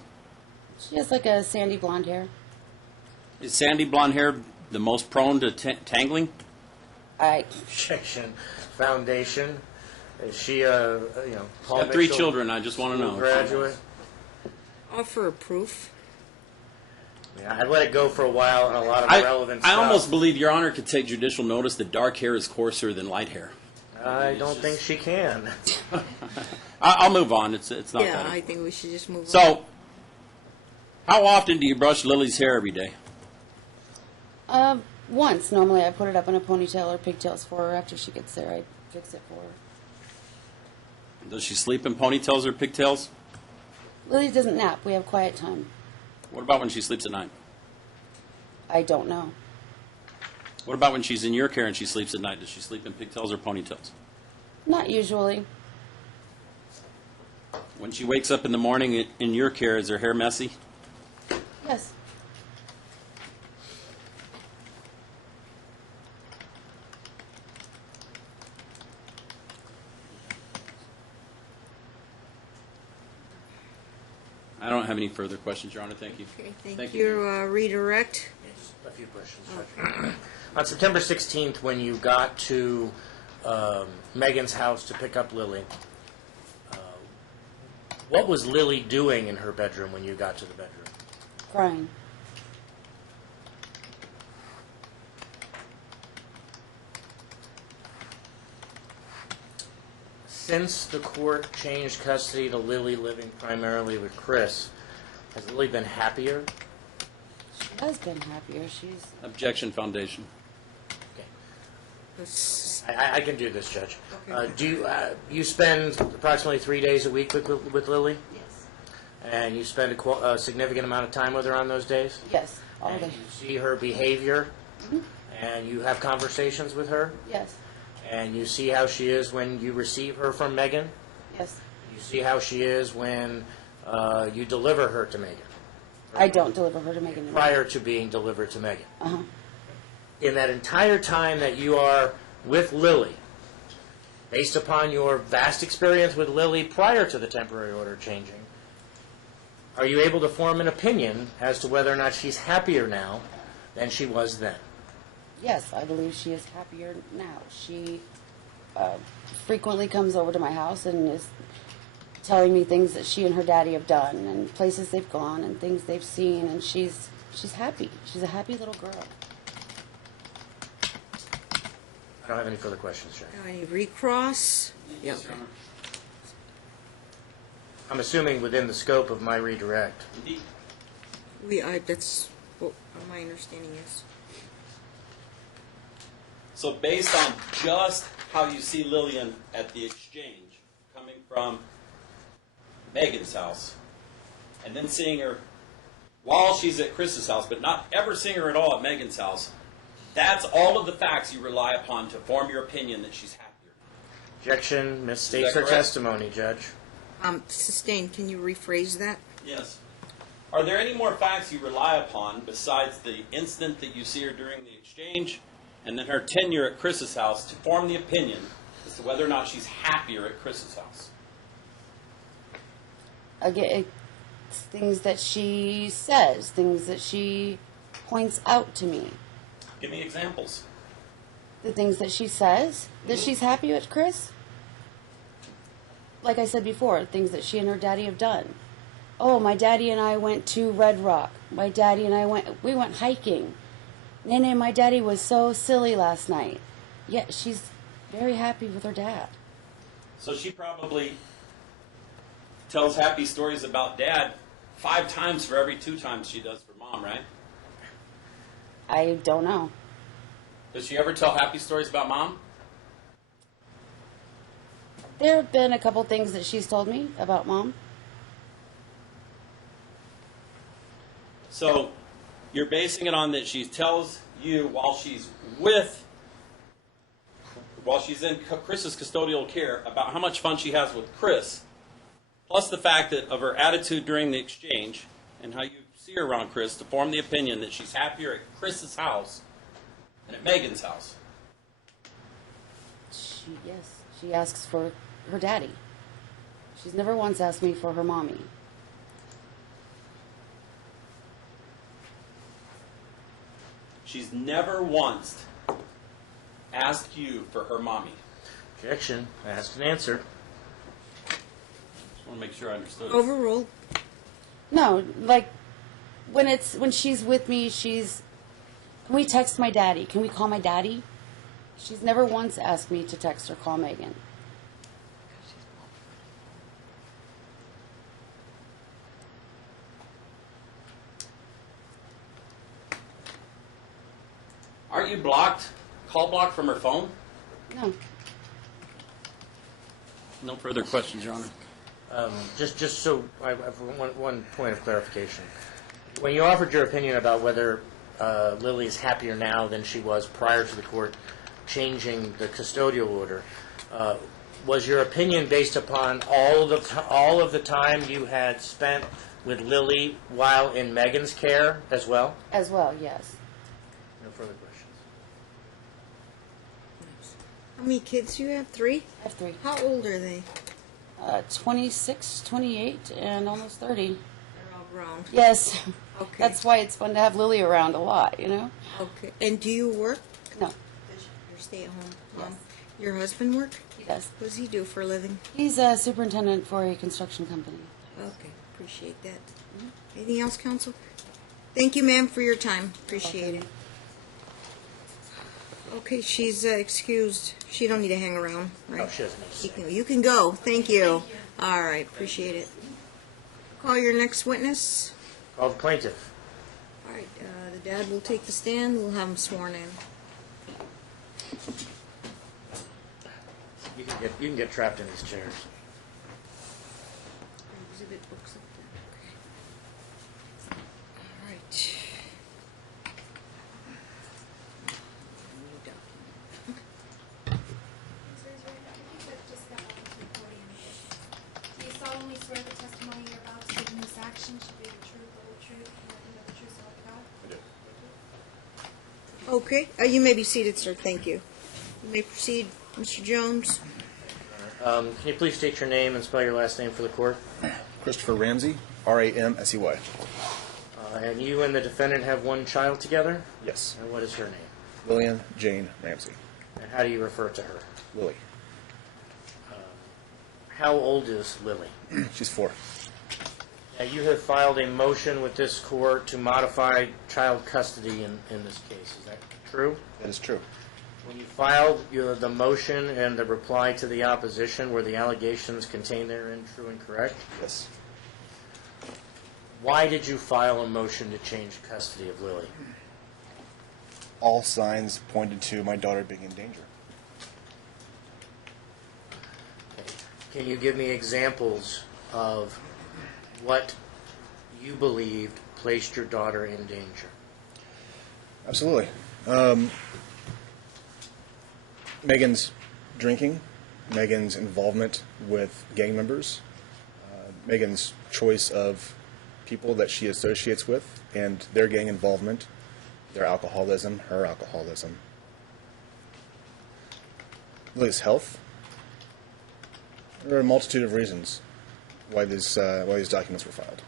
She has like a sandy blonde hair. Is sandy blonde hair the most prone to tangling? Objection. Foundation. Is she Paul Got 3 Mitchell children. I just want to know. graduate? Offer a proof. Yeah, I'd let it go for a while and a lot of irrelevant I stuff. almost believe Your Honor could take judicial notice that dark hair is coarser than light hair. I don't think she can. I'll move on. It's not Yeah, that. I think we should just move on. So, how often do you brush Lily's hair every day? Once. Normally I put it up in a ponytail or pigtails for her. After she gets there, I fix it for her. Does she sleep in ponytails or pigtails? Lily doesn't nap. We have quiet time. What about when she sleeps at night? I don't know. What about when she's in your care and she sleeps at night? Does she sleep in pigtails or ponytails? Not usually. When she wakes up in the morning in your care, is her hair messy? Yes. I don't have any further questions, Your Honor. Thank you. Okay, thank Thank you. Redirect. Just a few questions. On September 16th, when you got to Megan's house to pick up Lily, what was Lily doing in her bedroom when you got to the bedroom? Crying. Since the court changed custody to Lily living primarily with Chris, has Lily been happier? She has been happier. She's Objection, Foundation. I can do this, Judge. Okay. Do you spend approximately 3 days a week with Lily? yes, And you spend a significant amount of time with her on those days? yes, all And day. you see her behavior, and you have conversations with her, Yes, and you see how she is when you receive her from Megan? yes. You see how she is when you deliver her to Megan? I don't deliver her to Megan. Prior to being delivered to Megan? Uh-huh. In that entire time that you are with Lily, based upon your vast experience with Lily prior to the temporary order changing, are you able to form an opinion as to whether or not she's happier now than she was then? Yes, I believe she is happier now. She frequently comes over to my house and is telling me things that she and her daddy have done and places they've gone and things they've seen, and she's happy. She's a happy little girl. I don't have any further questions, Jack. Any recross? Yes, Your Honor. I'm assuming within the scope of my redirect. Indeed. That's what my understanding is. So based on just how you see Lillian at the exchange, coming from Megan's house, and then seeing her while she's at Chris's house, but not ever seeing her at all at Megan's house, that's all of the facts you rely upon to form your opinion that she's happier. Objection, misstates Is that her correct? testimony, Judge. Sustained, can you rephrase that? Yes. Are there any more facts you rely upon besides the instant that you see her during the exchange and then her tenure at Chris's house to form the opinion as to whether or not she's happier at Chris's house? Again, it's things that she says, things that she points out to me. Give me examples. The things that she says, that she's happy with Chris. Like I said before, things that she and her daddy have done. Oh, my daddy and I went to Red Rock. My daddy and we went hiking. Nene, my daddy was so silly last night. Yeah, she's very happy with her dad. So she probably tells happy stories about Dad 5 times for every 2 times she does for Mom, right? I don't know. Does she ever tell happy stories about Mom? There have been a couple things that she's told me about Mom. So you're basing it on that she tells you while she's in Chris's custodial care about how much fun she has with Chris, plus the fact that of her attitude during the exchange and how you see her around Chris to form the opinion that she's happier at Chris's house than at Megan's house. She asks for her daddy. She's never once asked me for her mommy. She's never once asked you for her mommy. Objection, asked and answered. Just want to make sure I understood it. Overruled. No, like when she's with me, can we text my daddy? Can we call my daddy? She's never once asked me to text or call Megan. Aren't you call blocked from her phone? No. No further questions, Your Honor. Just so I have one point of clarification. When you offered your opinion about whether Lily is happier now than she was prior to the court changing the custodial order, was your opinion based upon all of the time you had spent with Lily while in Megan's care as well? As well, yes. No further questions. How many kids do you have? 3? I have 3. How old are they? 26, 28, and almost 30. They're all grown. Yes. Okay. That's why it's fun to have Lily around a lot, you know? Okay. And do you work? No, You're stay-at-home mom. Yes. Your husband work? he does. What does he do for a living? He's a superintendent for a construction company. Okay, appreciate that. Anything else, counsel? Thank you, ma'am, for your time. Appreciate it. Okay, she's excused. She don't need to hang around, right? No, she doesn't need to stay. You can go. Thank you. All right, appreciate it. Call your next witness. Call the plaintiff. All right, the dad will take the stand. We'll have him sworn in. You can get trapped in these chairs. Exhibit books up there. Okay. All right. Just step up to the podium. Do you solemnly swear the testimony you're about to give in this action shall be the truth, the whole truth, and nothing but the truth, so help you God? Okay, you may be seated, sir. Thank you. You may proceed, Mr. Jones. Can you please state your name and spell your last name for the court? Christopher Ramsey, Ramsey. And you and the defendant have one child together? Yes. And what is her name? Lillian Jane Ramsey. And how do you refer to her? Lily. How old is Lily? She's 4. Now, you have filed a motion with this court to modify child custody in this case. Is that true? That is true. When you filed the motion and the reply to the opposition, were the allegations contained therein true and correct? Yes. Why did you file a motion to change custody of Lily? All signs pointed to my daughter being in danger. Okay. Can you give me examples of what you believed placed your daughter in danger? Absolutely. Megan's drinking, Megan's involvement with gang members, Megan's choice of people that she associates with and their gang involvement, their alcoholism, her alcoholism. Lily's health. There are a multitude of reasons why these documents were filed.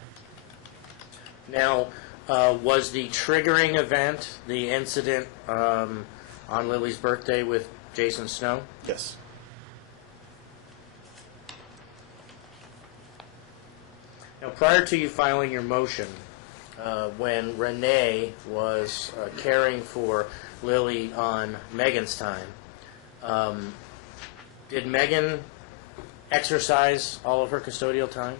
Now, was the triggering event the incident on Lily's birthday with Jason Snow? Yes. Now, prior to you filing your motion, when Renee was caring for Lily on Megan's time, did Megan exercise all of her custodial time?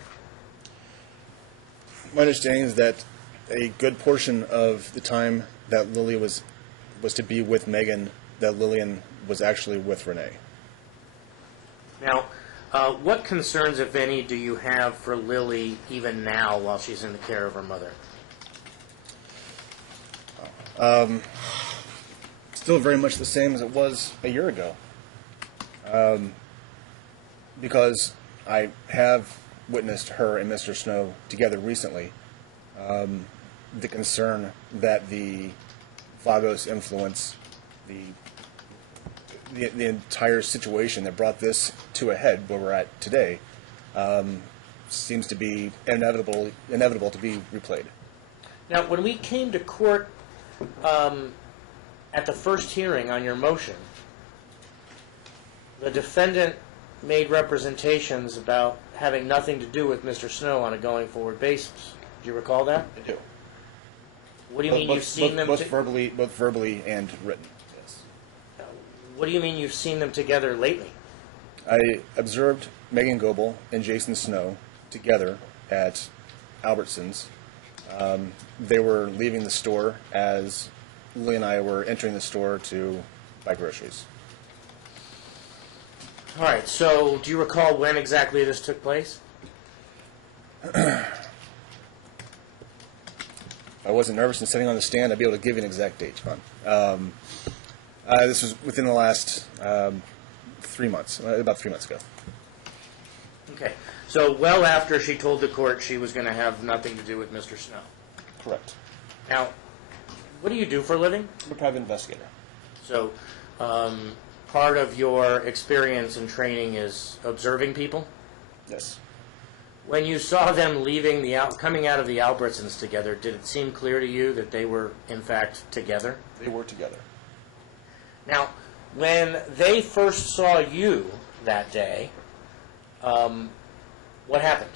My understanding is that a good portion of the time that Lily was to be with Megan, that Lillian was actually with Renee. Now, what concerns, if any, do you have for Lily even now while she's in the care of her mother? Still very much the same as it was a year ago. Because I have witnessed her and Mr. Snow together recently, the concern that the Vagos influence, the entire situation that brought this to a head where we're at today, seems to be inevitable to be replayed. Now, when we came to court at the first hearing on your motion, the defendant made representations about having nothing to do with Mr. Snow on a going forward basis. Do you recall that? I do. What do you mean you've seen them? Both verbally and written. Yes. What do you mean you've seen them together lately? I observed Megan Goble and Jason Snow together at Albertsons. They were leaving the store as Lily and I were entering the store to buy groceries. All right, so do you recall when exactly this took place? If I wasn't nervous and sitting on the stand, I'd be able to give you an exact date, John. This was within the last 3 months, about 3 months ago. Okay, so well after she told the court she was going to have nothing to do with Mr. Snow. Correct. Now, what do you do for a living? I'm a private investigator. So, part of your experience and training is observing people? Yes. When you saw them coming out of the Albertsons together, did it seem clear to you that they were, in fact, together? They were together. Now, when they first saw you that day, what happened?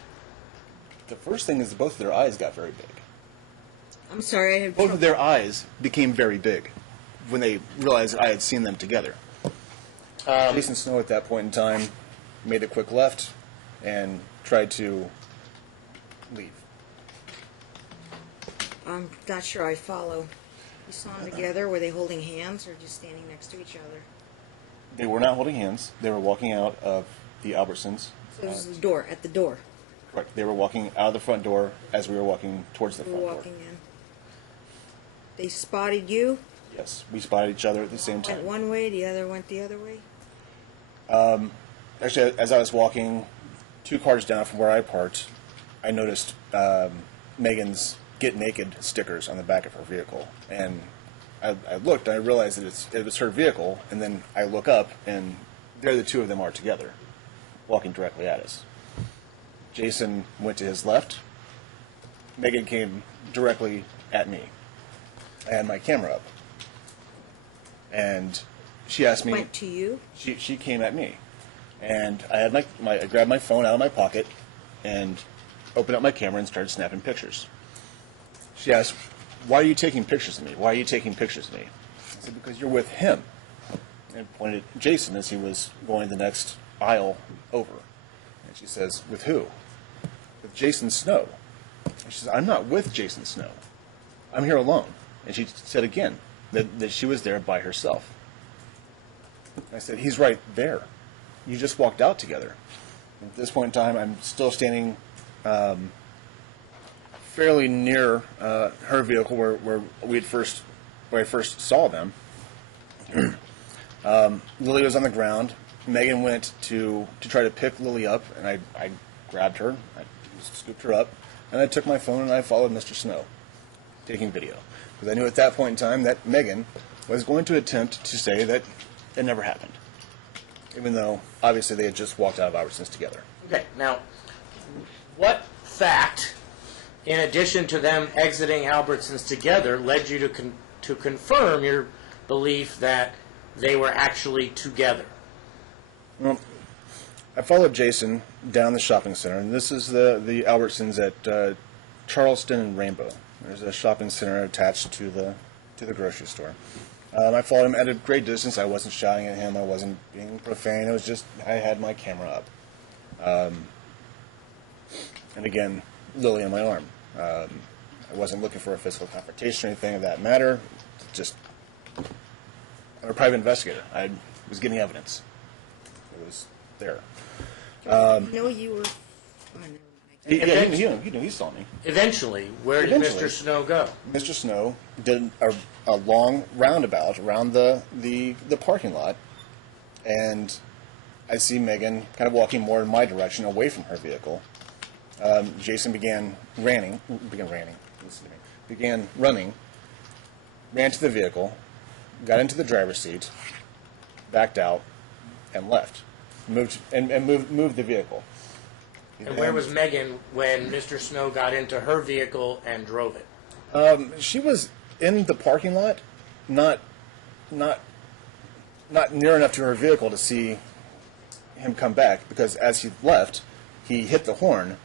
The first thing is both of their eyes got very big. I'm sorry, I have Both trouble. of their eyes became very big. when they realized that I had seen them together. Jason Snow at that point in time made a quick left and tried to leave. I'm not sure I follow. You saw them together. Were they holding hands or just standing next to each other? They were not holding hands. They were walking out of the Albertsons. So it was the door, at the door. Correct. They were walking out of the front door as we were walking towards the We front were door. walking in. They spotted you. Yes, we spotted each other at the same Went time. one way, the other went the other way. Actually, as I was walking 2 cars down from where I parked, I noticed Megan's "Get Naked" stickers on the back of her vehicle, and I looked and I realized that it was her vehicle, and then I look up and there the two of them are together, walking directly at us. Jason went to his left. Megan came directly at me. I had my camera up, and she asked me. Went to you. She came at me, and I had I grabbed my phone out of my pocket and opened up my camera and started snapping pictures. She asked, "Why are you taking pictures of me? Why are you taking pictures of me?" I said, "Because you're with him," and pointed at Jason as he was going the next aisle over. And she says, "With who?" "With Jason Snow." And she says, "I'm not with Jason Snow. I'm here alone." And she said again that she was there by herself. I said, "He's right there. You just walked out together." At this point in time, I'm still standing fairly near her vehicle where I first saw them. Lily was on the ground. Megan went to try to pick Lily up, and I grabbed her, I scooped her up, and I took my phone and I followed Mr. Snow, taking video. Because I knew at that point in time that Megan was going to attempt to say that it never happened. Even though, obviously, they had just walked out of Albertsons together. Okay, now, what fact, in addition to them exiting Albertsons together, led you to confirm your belief that they were actually together? Well, I followed Jason down the shopping center, and this is the Albertsons at Charleston and Rainbow. There's a shopping center attached to the grocery store. I followed him at a great distance. I wasn't shouting at him. I wasn't being profane. It was just I had my camera up. And again, Lily on my arm. I wasn't looking for a physical confrontation or anything of that matter. Just, I'm a private investigator. I was getting evidence. It was there. No, you were. Oh, never mind. He knew. He saw me. Eventually, where did Mr. Snow go? Mr. Snow did a long roundabout around the parking lot, and I see Megan kind of walking more in my direction, away from her vehicle. Jason began running, ran to the vehicle, got into the driver's seat, backed out, and left. Moved the vehicle. And where was Megan when Mr. Snow got into her vehicle and drove it? She was in the parking lot, not near enough to her vehicle to see him come back, because as he left, he hit the horn.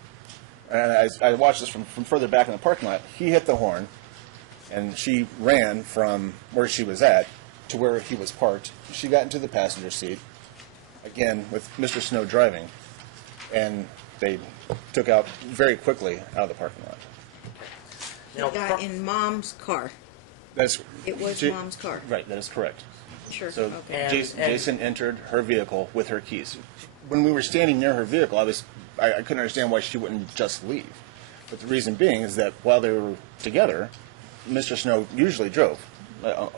And I watched this from further back in the parking lot. He hit the horn, and she ran from where she was at to where he was parked. She got into the passenger seat, again with Mr. Snow driving, and they took out very quickly out of the parking lot. You got in Mom's car. It was Mom's car. Right, that is correct. Sure. So Okay. Jason entered her vehicle with her keys. When we were standing near her vehicle, I couldn't understand why she wouldn't just leave. But the reason being is that while they were together, Mr. Snow usually drove.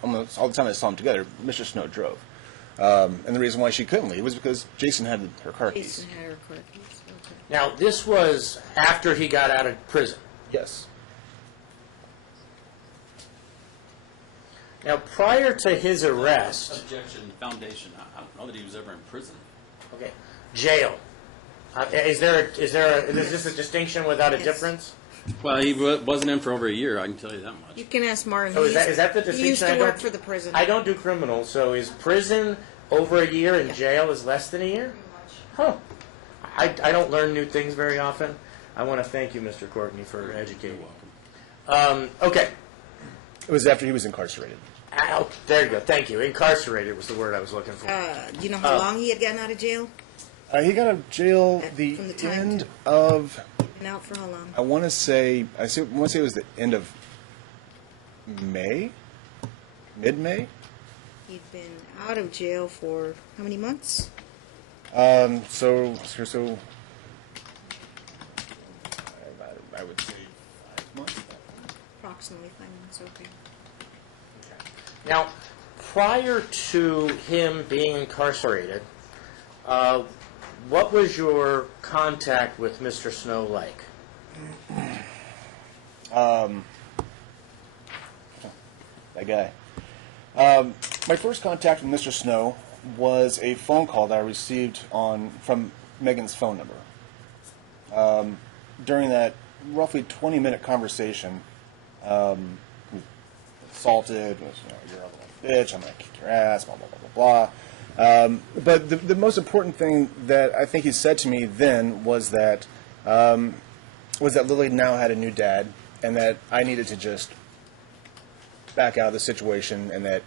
Almost all the time I saw them together, Mr. Snow drove. And the reason why she couldn't leave was because Jason had her car keys. Jason had her car keys. Okay. Now, this was after he got out of prison. Yes. Now, prior to his arrest... Objection, foundation. I don't know that he was ever in prison. Okay. Jail. Is this a distinction without a Yes. difference? Well, he wasn't in for over a year, I can tell you that much. You can ask Martin. So is that the He used distinction? to I work don't- for the prison. I don't do criminal, so is prison over a year and jail is less than a year? Huh. I don't learn new things very often. I want to thank you, Mr. Courtney, for educating me. Okay. It was after he was incarcerated. Oh, there you go. Thank you. Incarcerated was the word I was looking for. Do you know how long he had gotten out of jail? He got out of jail From the time end of, Been out for how long? I want to say it was the end of May, mid-May. He'd been out of jail for how many months? So I would say 5 months. Approximately 5 months, okay. Now, prior to him being incarcerated, what was your contact with Mr. Snow like? That guy. My first contact with Mr. Snow was a phone call that I received from Megan's phone number. During that roughly 20-minute conversation, assaulted, was, you're a little bitch, I'm going to kick your ass, blah, blah, blah, blah, blah. But the most important thing that I think he said to me then was that Lily now had a new dad, and that I needed to just back out of the situation, and that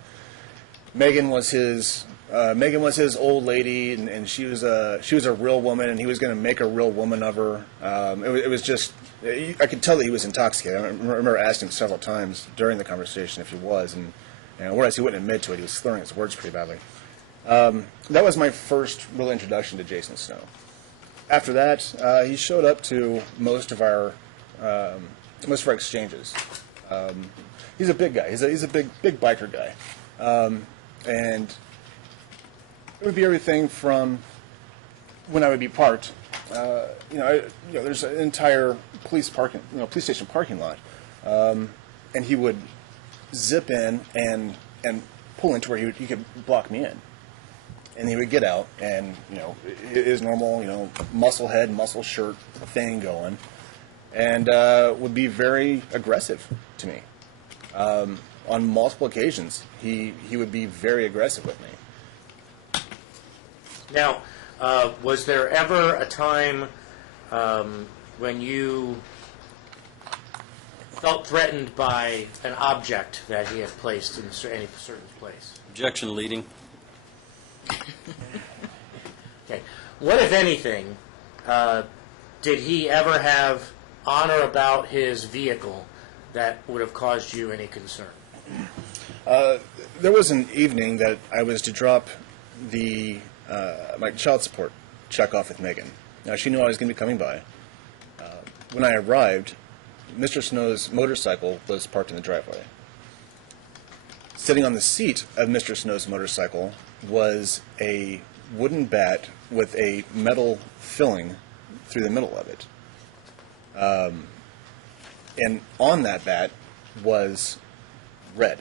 Megan was his old lady, and she was a real woman, and he was going to make a real woman of her. It was just, I could tell that he was intoxicated. I remember asking him several times during the conversation if he was, and whereas he wouldn't admit to it, he was slurring his words pretty badly. That was my first real introduction to Jason Snow. After that, he showed up to most of our exchanges. He's a big guy. He's a big biker guy, and it would be everything from when I would be parked. There's an entire police station parking lot, and he would zip in and pull into where he could block me in. And he would get out, and his normal muscle head, muscle shirt thing going, and would be very aggressive to me. On multiple occasions, he would be very aggressive with me. Now, was there ever a time when you felt threatened by an object that he had placed in any certain place? Objection leading. Okay. What, if anything, did he ever have on or about his vehicle that would have caused you any concern? There was an evening that I was to drop my child support check off with Megan. Now, she knew I was going to be coming by. When I arrived, Mr. Snow's motorcycle was parked in the driveway. Sitting on the seat of Mr. Snow's motorcycle was a wooden bat with a metal filling through the middle of it. And on that bat was red.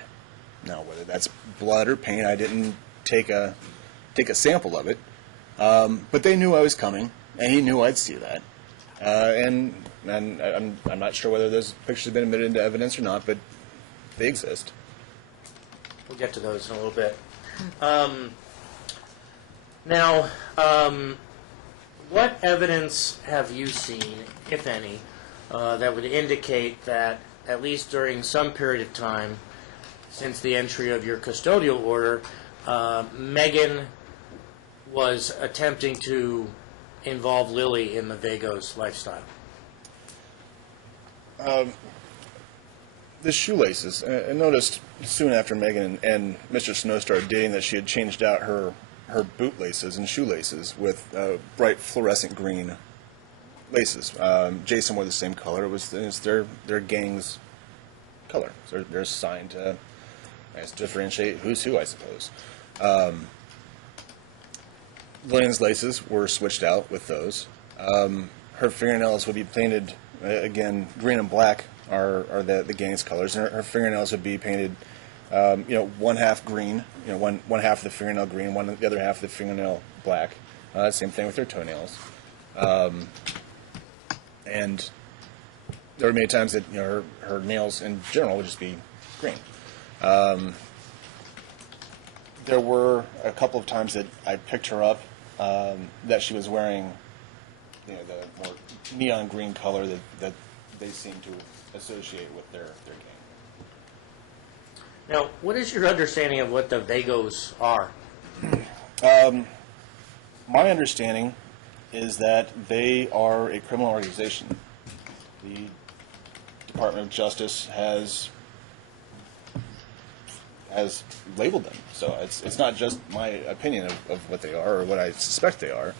Now, whether that's blood or paint, I didn't take a sample of it. But they knew I was coming, and he knew I'd see that. And I'm not sure whether those pictures have been admitted into evidence or not, but they exist. We'll get to those in a little bit. Now, what evidence have you seen, if any, that would indicate that, at least during some period of time since the entry of your custodial order, Megan was attempting to involve Lily in the Vagos lifestyle? The shoelaces. I noticed soon after Megan and Mr. Snow started dating that she had changed out her bootlaces and shoelaces with bright fluorescent green laces. Jason wore the same color. It was their gang's color. So they're assigned to differentiate who's who, I suppose. Lillian's laces were switched out with those. Her fingernails would be painted, again, green and black are the gang's colors. And her fingernails would be painted, one half green, one half of the fingernail green, the other half of the fingernail black. Same thing with her toenails. And there were many times that her nails in general would just be green. There were a couple of times that I picked her up that she was wearing the more neon green color that they seem to associate with their gang. Now, what is your understanding of what the Vagos are? My understanding is that they are a criminal organization. The Department of Justice has labeled them. So it's not just my opinion of what they are or what I suspect they are.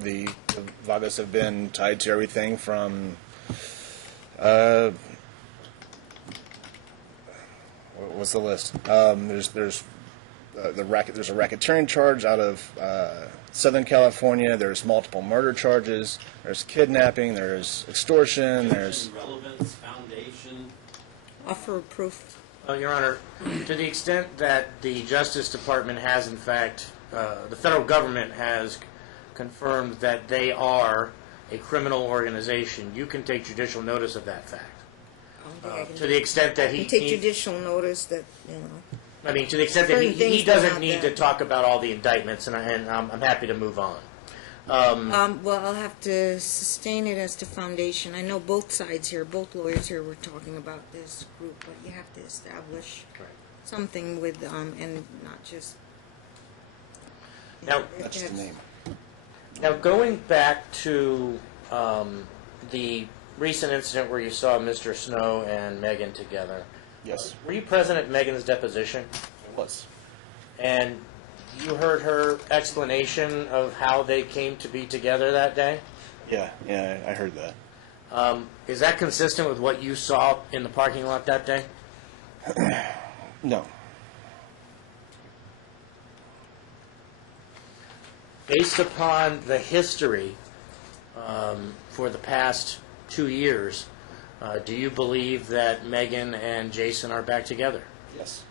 The Vagos have been tied to everything from what's the list? There's there's a racketeering charge out of Southern California. There's multiple murder charges. There's kidnapping. There's extortion. There's relevance, foundation. Offer of proof. Well, Your Honor, to the extent that the Justice Department has, in fact, the federal government has confirmed that they are a criminal organization, you can take judicial notice of that fact. To the extent that he take judicial notice that, you know. I mean, to the extent that Certain he things doesn't come need out to that- talk about all the indictments, and I'm happy to move on. Well, I'll have to sustain it as to foundation. I know both sides here, both lawyers here were talking about this group, but you have to establish something with, and not just. Now, that's just the name. Now, going back to the recent incident where you saw Mr. Snow and Megan together, Yes, were you present at Megan's deposition? it was. And you heard her explanation of how they came to be together that day? Yeah, I heard that. Is that consistent with what you saw in the parking lot that day? No. Based upon the history for the past 2 years, do you believe that Megan and Jason are back together? Yes.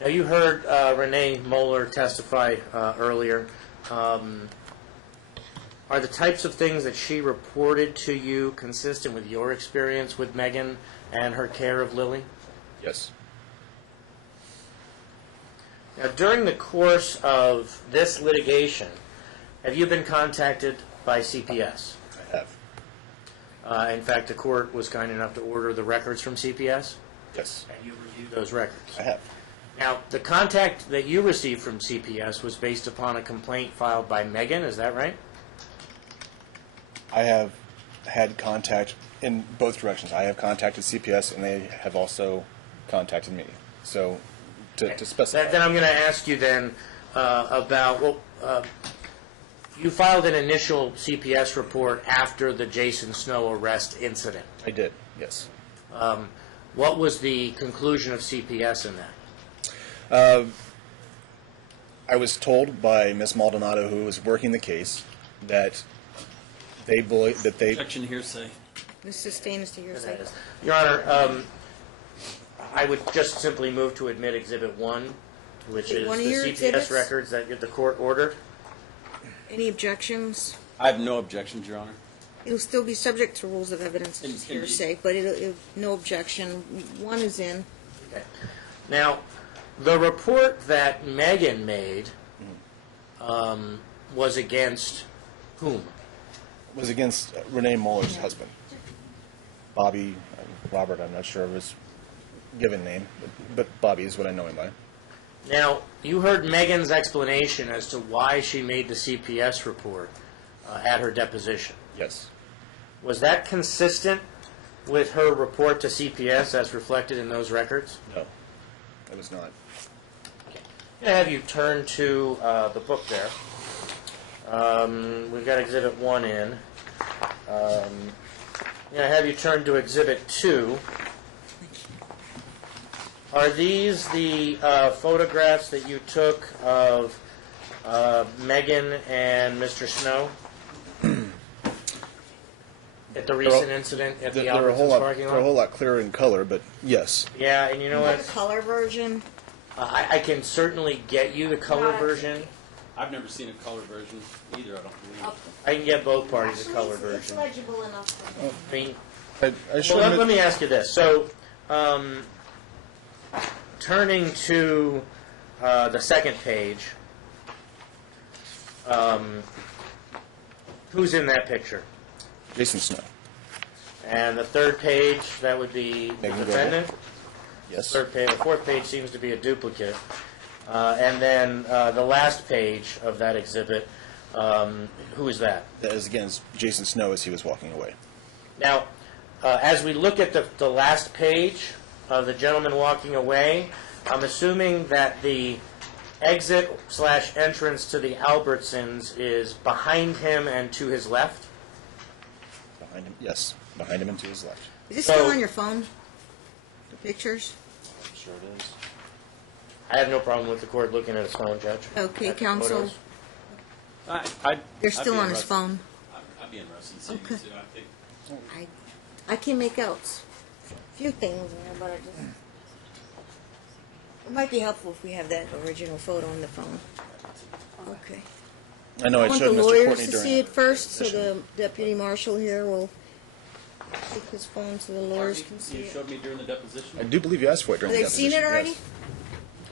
Now, you heard Renee Moeller testify earlier. Are the types of things that she reported to you consistent with your experience with Megan and her care of Lily? Yes. Now, during the course of this litigation, have you been contacted by CPS? I have. In fact, the court was kind enough to order the records from CPS, Yes. and you reviewed those records. I have. Now, the contact that you received from CPS was based upon a complaint filed by Megan, is that right? I have had contact in both directions. I have contacted CPS, and they have also contacted me. So, to specify. Then I'm going to ask you then about, you filed an initial CPS report after the Jason Snow arrest incident. I did, yes. What was the conclusion of CPS in that? I was told by Ms. Maldonado, who was working the case, that they believe that they. Objection hearsay. This sustains to your side. Your Honor, I would just simply move to admit Exhibit 1, which is One of the your CPS exhibits? records that the court ordered. Any objections? I have no objections, Your Honor. It'll still be subject to rules of evidence, In- just in- hearsay, but it'll, no objection. One is in. Okay. Now, the report that Megan made was against whom? Was against Renee Muller's husband, Bobby, Robert. I'm not sure of his given name, but Bobby is what I know him by. Now, you heard Megan's explanation as to why she made the CPS report at her deposition. Yes. Was that consistent with her report to CPS as reflected in those records? No, it was not. I'm going to have you turn to the book there. We've got Exhibit 1 in. I'm going to have you turn to Exhibit 2. Are these the photographs that you took of Megan and Mr. Snow at the recent incident at the They're a whole Albertsons lot. parking They're a whole lot? lot clearer in color, but yes. Yeah, and you know The what? color version. I can certainly get you the color version. I've never seen a color version either, I don't believe. I can get both parties a color It's version. legible enough for me. I mean, I well, showed let him me ask you this. So, turning to the second page, Who's in that picture? Jason Snow. And the third page, that would be the Megan Goble. defendant. Yes. Third page, the fourth page seems to be a duplicate. And then the last page of that exhibit, who is that? That is, again, is Jason Snow as he was walking away. Now, as we look at the last page of the gentleman walking away, I'm assuming that the exit/entrance to the Albertsons is behind him and to his left? Behind him, yes. Behind him and to his left. Is this So- still on your phone? The pictures? I'm sure it is. I have no problem with the court looking at his phone, Judge. Okay, At the counsel. photos. They're still on his phone. I'd be interested in seeing Okay. it too. I think I can make out a few things there, but it might be helpful if we have that original photo on the phone. Okay. I know I I want showed the Mr. lawyers Courtney to during see it first, so deposition. the deputy marshal here will take his phone so the lawyers can see you it. showed me during the deposition. I do believe you asked for it during the They've deposition. seen it already? yes.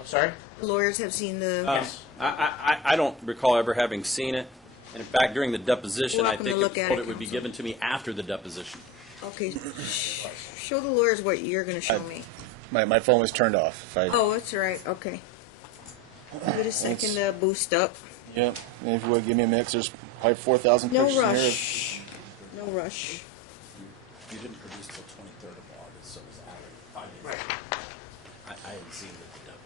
I'm sorry? The lawyers have seen the. Yes. I don't recall ever having seen it. And in fact, during the deposition, You're I welcome to think look it was at told it, it would be counsel. given to me after the deposition. Okay. Show the lawyers what you're going to show me. My phone was turned off. If I, Oh, that's all right. Okay. Give it a second to boost up. yeah, and if you would give me a mix, there's probably 4,000 No pictures in here. rush. No rush. You didn't produce till 23rd of August, so it was out 5 days. I hadn't seen it at the depo.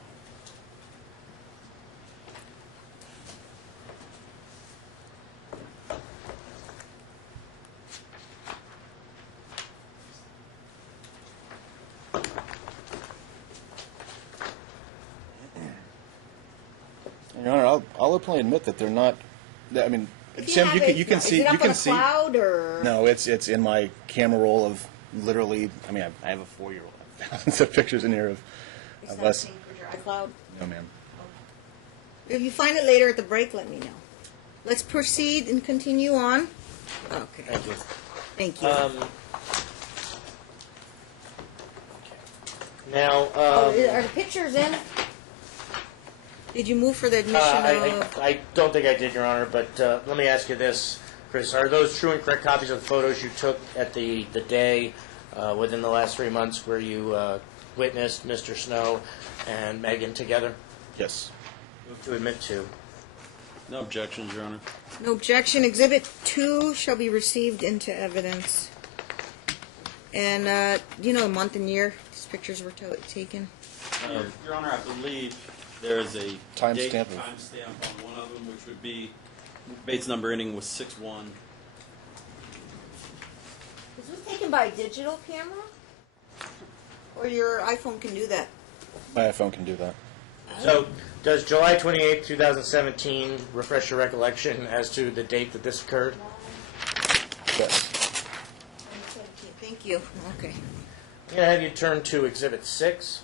Your Honor, I'll openly admit that they're not. I mean, If Tim, have you can see. Is it up You can on a see. cloud or? No, it's in my camera roll of literally. I mean, I have a 4-year-old. Thousands of pictures in here It's of not us. synced with your iCloud? No, ma'am. If you find it later at the break, let me know. Let's proceed and continue on. Okay. Thank you. Thank you. Now, Are the pictures in? Did you move for the admission of? I don't think I did, Your Honor, but let me ask you this, Chris. Are those true and correct copies of the photos you took at the day within the last 3 months where you witnessed Mr. Snow and Megan together? Yes. Move to admit to. No objections, Your Honor. No objection. Exhibit 2 shall be received into evidence. And do you know the month and year these pictures were taken? Your Honor, I believe there is a Timestamp date of- timestamp on one of them, which would be Bates number ending with 6-1. Was this taken by a digital camera? Or your iPhone can do that? My iPhone can do that. So, does July 28, 2017 refresh your recollection as to the date that this occurred? Yes. Thank you. Okay. I'm going to have you turn to Exhibit 6.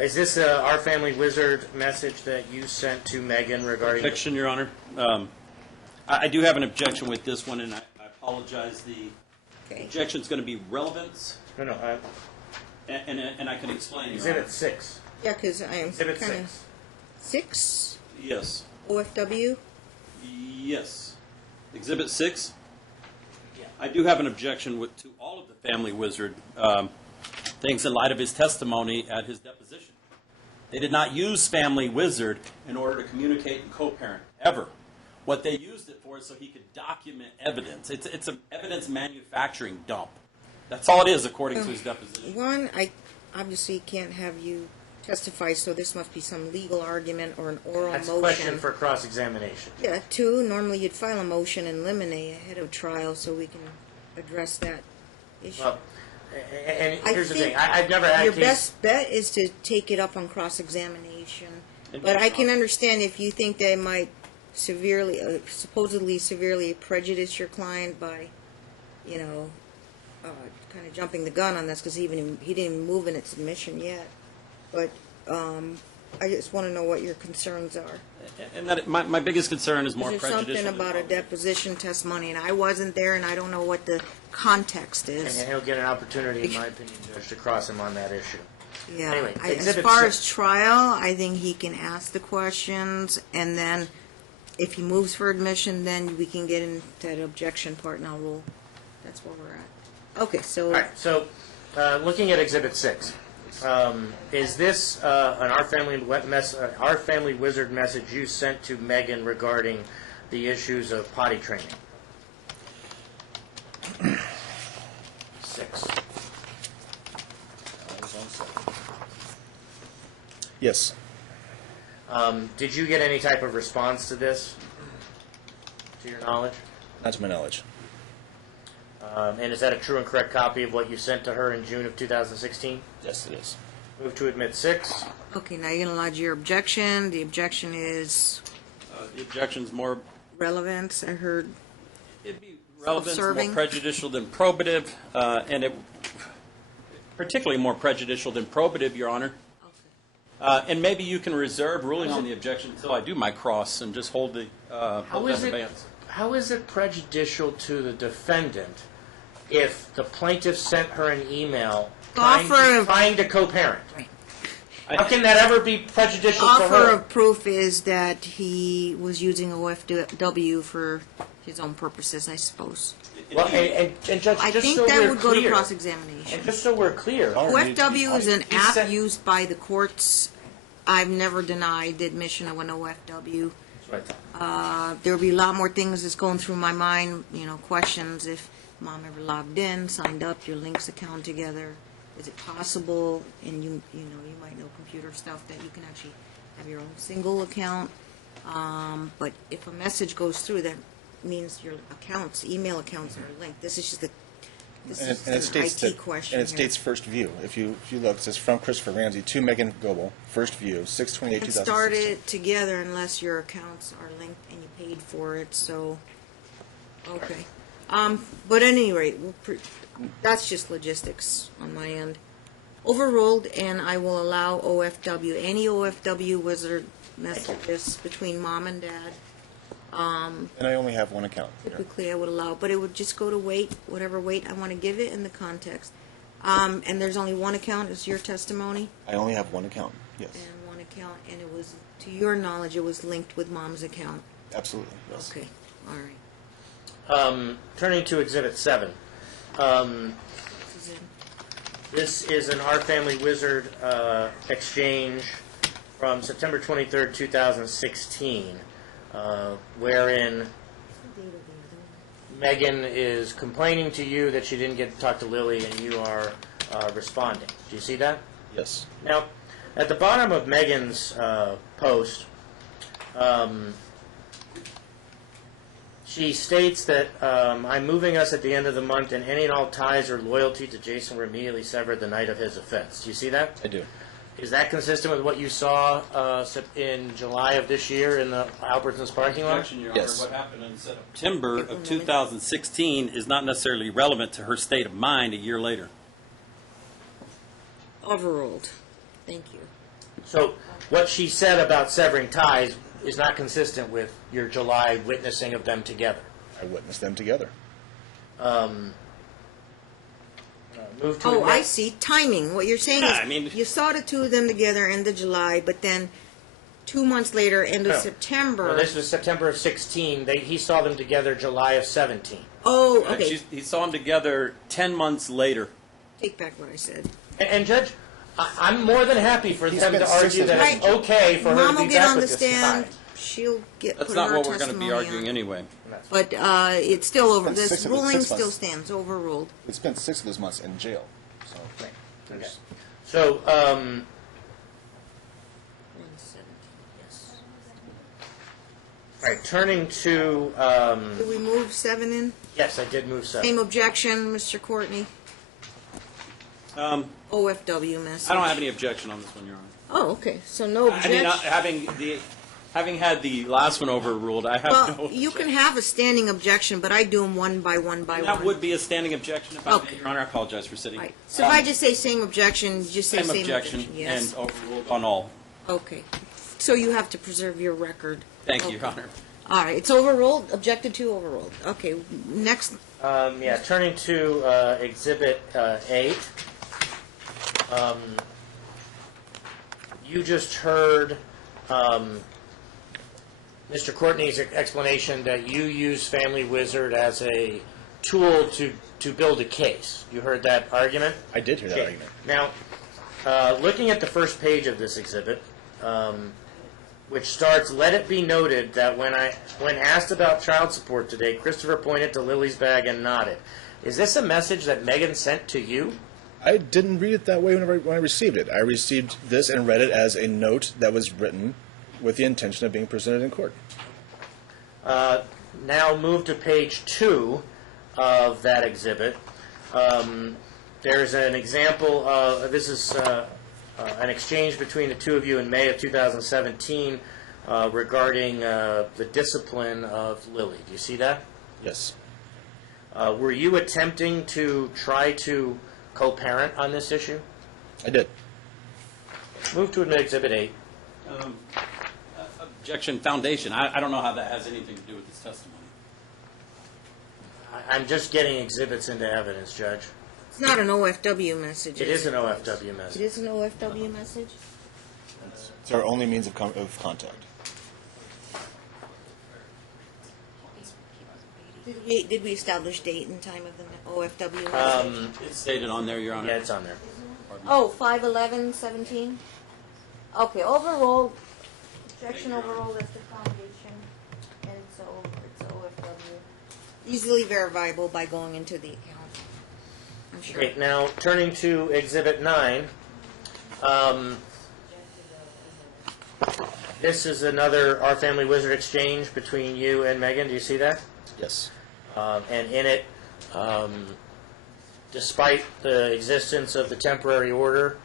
Is this Our Family Wizard message that you sent to Megan regarding... Objection, Your Honor. I do have an objection with this one, and I apologize. The Okay. objection is going to be relevance, No, and I can explain. Your Exhibit Honor. 6. Yeah, because I am Exhibit kind 6. of 6 Yes. OFW. Yes. Exhibit 6? Yeah. I do have an objection to all of the Family Wizard things in light of his testimony at his deposition. They did not use Family Wizard in order to communicate and co-parent, ever. What they used it for is so he could document evidence. It's an evidence manufacturing dump. That's all it is, according to his deposition. One, I obviously can't have you testify, so this must be some legal argument or an oral That's a motion. question for cross-examination. Yeah, 2, normally you'd file a motion in limine ahead of trial so we can address that issue. Well, and I here's the think thing. I've never had a your case... best bet is to take it up on cross-examination. And But I that's can not- understand if you think they might severely, supposedly severely prejudice your client by, kind of jumping the gun on this because he didn't even move in its submission yet. But I just want to know what your concerns are. And that my biggest concern is more Is there prejudicial. something about a deposition testimony, and I wasn't there, and I don't know what the context And is. he'll get an opportunity, in my opinion, Judge, to cross him on that issue. Yeah, Anyway, as Exhibit far 6. as trial, I think he can ask the questions, and then if he moves for admission, then we can get into that objection part, and I'll rule. That's where we're at. Okay, so, All right, so looking at Exhibit 6, is this an Our Family Wizard message you sent to Megan regarding the issues of potty training? 6. Yes. Did you get any type of response to this, to your knowledge? Not to my knowledge. And is that a true and correct copy of what you sent to her in June of 2016? Yes, it is. Move to admit 6. okay, now you're going to lodge your objection. The objection is The objection's more, relevance, I heard. it'd be relevant, more Self-serving. prejudicial than probative, and it particularly more prejudicial than probative, Your Honor. And maybe you can reserve ruling on the objection until I do my cross and just hold the hold that in advance. How is it prejudicial to the defendant if the plaintiff sent her an email trying to co-parent? Right. How can that ever be prejudicial to Offer her? of proof is that he was using OFW for his own purposes, I suppose. Well, and Judge, I just think so that we're would go to clear, cross-examination. and just so we're clear, OFW is an He app said- used by the courts. I've never denied the admission of an OFW. There'll be a lot more things that's going through my mind, questions if mom ever logged in, signed up, your links account together. Is it possible, and you might know computer stuff, that you can actually have your own single account? But if a message goes through, that means your accounts, email accounts are linked. This is just an IT question. And it states first view. If you look, it says from Christopher Ramsey to Megan Goble, first view, 6/28/2016. It started together unless your accounts are linked and you paid for it, so, okay. But at any rate, that's just logistics on my end. Overruled, and I will allow OFW, any OFW wizard messages between mom and dad. And I only have one account. here. Typically, I would allow, but it would just go to weight, whatever weight I want to give it in the context. And there's only one account, is your testimony? I only have one account, yes. And one account, and it was, to your knowledge, it was linked with mom's account. Absolutely, yes. Okay, all right. turning to Exhibit 7. This is an Our Family Wizard exchange from September 23rd, 2016, wherein Megan is complaining to you that she didn't get to talk to Lily, and you are responding. Do you see that? Yes. Now, at the bottom of Megan's post, she states that I'm moving us at the end of the month, and any and all ties or loyalty to Jason were immediately severed the night of his offense. Do you see that? I do. Is that consistent with what you saw in July of this year in the Albertsons parking lot? Objection, Your Honor. Yes. What happened in September of 2016 is not necessarily relevant to her state of mind a year later. Overruled. Thank you. So what she said about severing ties is not consistent with your July witnessing of them together. I witnessed them together. Move to Oh, admit- I see. Timing. What you're saying Yeah, is I mean- you saw the two of them together end of July, but then 2 months later, end of No. September. No, this was September of 16. He saw them together July of 17. Oh, okay. He saw them together 10 months later. Take back what I said. And Judge, I'm more than happy for He's them to been 6 argue of that them. it's okay for her Mom to will be get back on the with this stand. tie. She'll get That's put not her what we're going to be testimony arguing on. anyway. But it's still over. It's been This 6 of the ruling 6 still months. stands. Overruled. We spent 6 of those months in jail. So Okay. So, 117. Yes. all right, turning to, Did we move 7 in? yes, I did move 7. Same objection, Mr. Courtney. OFW message. I don't have any objection on this one, Your Honor. Oh, okay. So no I objection. mean, having had the last one overruled, I have Well, no you objection. can have a standing objection, but I do them one by one by That one. would be a standing objection if I Okay. did, Your Honor. I apologize for sitting. Right. So if I just say same objection, just say Same same objection Yes. and overruled on all. Okay. So you have to preserve your record. Thank you, Okay. Your Honor. All right. It's overruled. Objected to. Overruled. Okay. Next. Turning to Exhibit 8. you just heard Mr. Courtney's explanation that you use Family Wizard as a tool to build a case. You heard that argument? I did hear that Okay. argument. Now, looking at the first page of this exhibit, which starts, "Let it be noted that when asked about child support today, Christopher pointed to Lily's bag and nodded." Is this a message that Megan sent to you? I didn't read it that way when I received it. I received this and read it as a note that was written with the intention of being presented in court. Now move to page 2 of that exhibit. There's an example of, this is an exchange between the two of you in May of 2017 regarding the discipline of Lily. Do you see that? Yes. Were you attempting to try to co-parent on this issue? I did. Move to admit Exhibit 8. Objection, foundation. I don't know how that has anything to do with this testimony. I'm just getting exhibits into evidence, Judge. It's not an OFW message. It is an OFW message. It is an OFW message? It's our only means of contact. Did we establish date and time of the OFW message? It's stated on there, Your Honor. Yeah, it's on there. Oh, 5/11/17? Okay, overruled. Objection overruled as the foundation, and it's OFW. Easily verifiable by going into the account. I'm sure. Okay, now turning to Exhibit 9. This is another Our Family Wizard exchange between you and Megan. Do you see that? Yes. And in it, despite the existence of the temporary order,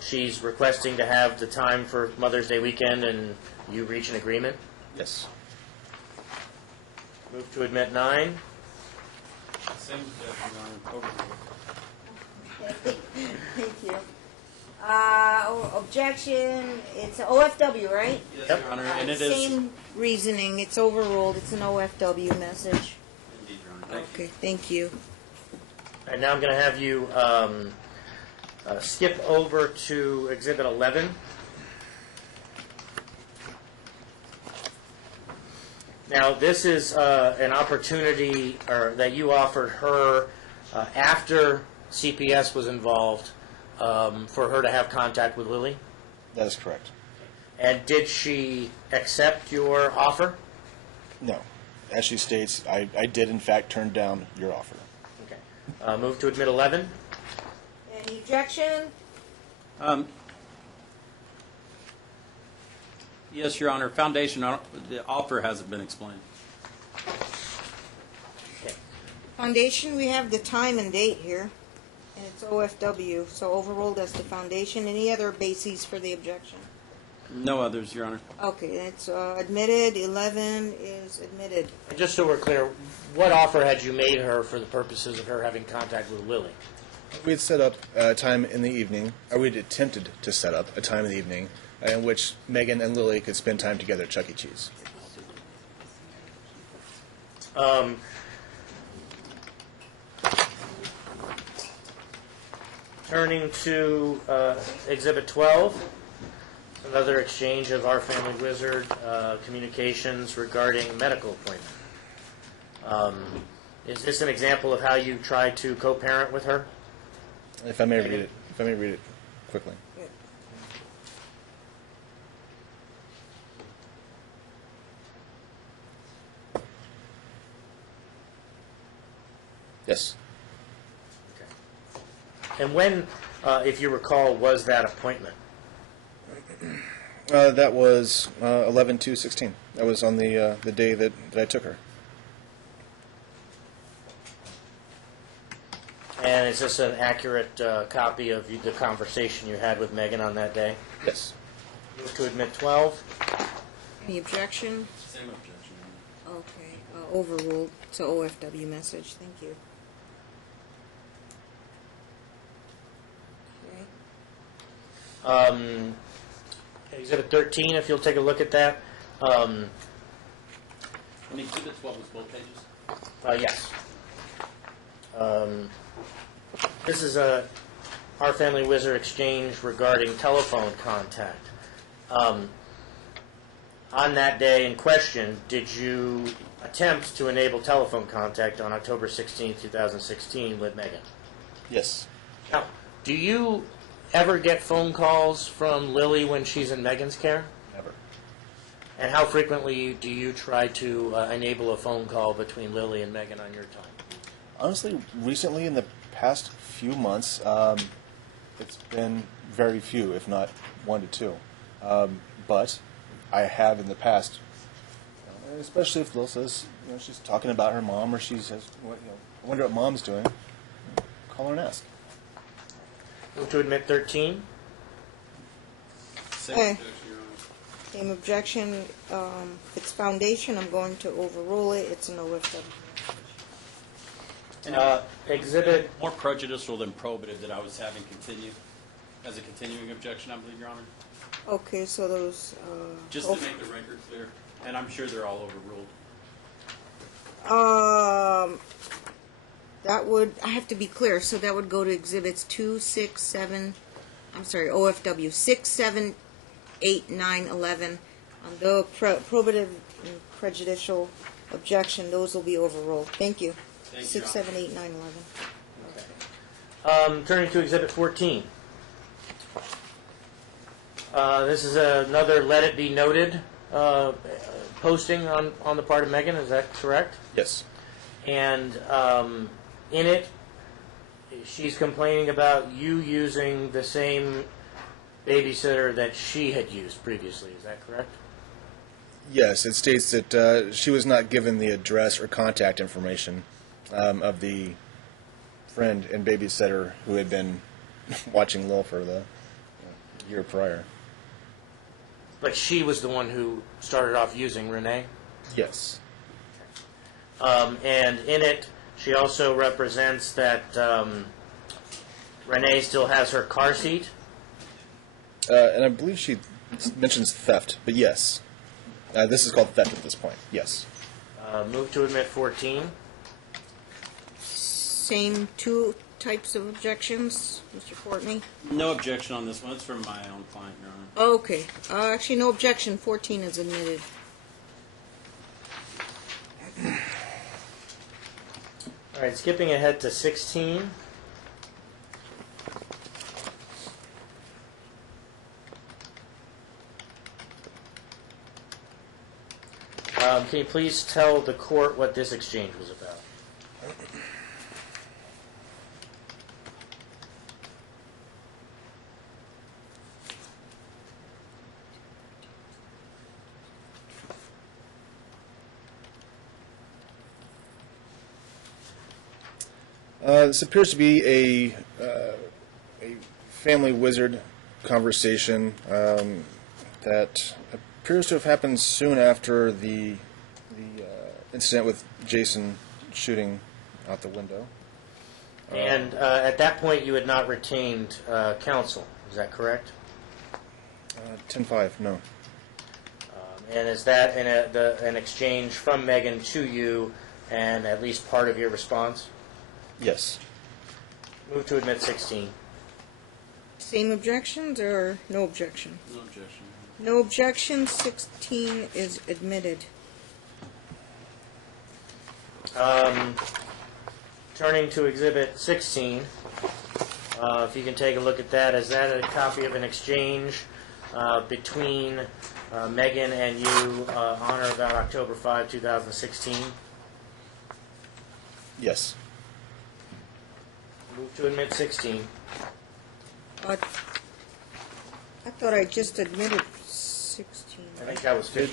she's requesting to have the time for Mother's Day weekend, and you reach an agreement. Yes. Move to admit 9. Same objection, Your Honor. Overruled. Thank you. Objection, it's an OFW, right? Yes, Yep. Your Honor, and it is. Same reasoning, it's overruled, it's an OFW message. Indeed, Your Honor. Thank you. Okay, thank you. And now I'm going to have you skip over to Exhibit 11. Now, this is an opportunity that you offered her after CPS was involved for her to have contact with Lily. That is correct. And did she accept your offer? No. As she states, I did in fact turn down your offer. Okay. Move to admit 11. Any objection? Yes, Your Honor. Foundation, the offer hasn't been explained. Okay. Foundation, we have the time and date here, and it's OFW, so overruled as the foundation. Any other bases for the objection? No others, Your Honor. Okay, that's admitted. 11 is admitted. And just so we're clear, what offer had you made her for the purposes of her having contact with Lily? We had set up a time in the evening, or we had attempted to set up a time in the evening in which Megan and Lily could spend time together at Chuck E. Cheese. Turning to Exhibit 12, another exchange of Our Family Wizard communications regarding a medical appointment. Is this an example of how you try to co-parent with her? If I may read it quickly. Yes. And when, if you recall, was that appointment? That was 11/2/16. That was on the day that I took her. And is this an accurate copy of the conversation you had with Megan on that day? Yes. Move to admit 12. Any objection? Same objection, Your Honor. Okay, overruled. It's an OFW message. Thank you. Okay. Exhibit 13, if you'll take a look at that. And Exhibit 12 was both pages? Yes. This is a our Family Wizard exchange regarding telephone contact. On that day in question, did you attempt to enable telephone contact on October 16, 2016 with Megan? Yes. Now, do you ever get phone calls from Lily when she's in Megan's care? Never. And how frequently do you try to enable a phone call between Lily and Megan on your time? Honestly, recently in the past few months, it's been very few, if not 1 to 2. But I have in the past, especially if Lil says, she's talking about her mom, or she says, I wonder what mom's doing. Call her and ask. Move to admit 13. Hey. Same objection. If it's foundation, I'm going to overrule it. It's an OFW. Exhibit. More prejudicial than probative that I was having continue as a continuing objection, I believe, Your Honor. Okay, so those. Just to make the record clear, and I'm sure they're all overruled. That would, I have to be clear, so that would go to exhibits 2, 6, 7, I'm sorry, OFW 6, 7, 8, 9, 11. On the probative and prejudicial objection, those will be overruled. Thank you. Thank you, 6, Your 7, 8, 9, 11. Turning to exhibit 14. This is another let it be noted posting on the part of Megan, is that correct? Yes. And in it, she's complaining about you using the same babysitter that she had used previously, is that correct? Yes, it states that she was not given the address or contact information of the friend and babysitter who had been watching Lil for the year prior. But she was the one who started off using Renee? Yes. And in it, she also represents that Renee still has her car seat. And I believe she mentions theft, but yes. This is called theft at this point, yes. Move to admit 14. Same two types of objections, Mr. Courtney? No objection on this one. It's from my own client, Your Honor. Okay. Actually, no objection. 14 is admitted. All right, skipping ahead to 16. Can you please tell the court what this exchange was about? This appears to be a family wizard conversation that appears to have happened soon after the incident with Jason shooting out the window. And at that point, you had not retained counsel. Is that correct? 10-5, no. And is that an exchange from Megan to you and at least part of your response? Yes. Move to admit 16. Same objections or no objection? No objection. No objection. 16 is admitted. Turning to Exhibit 16, if you can take a look at that, is that a copy of an exchange between Megan and you on or about October 5, 2016? Yes. Move to admit 16. I thought I just admitted 16. I think that was 15.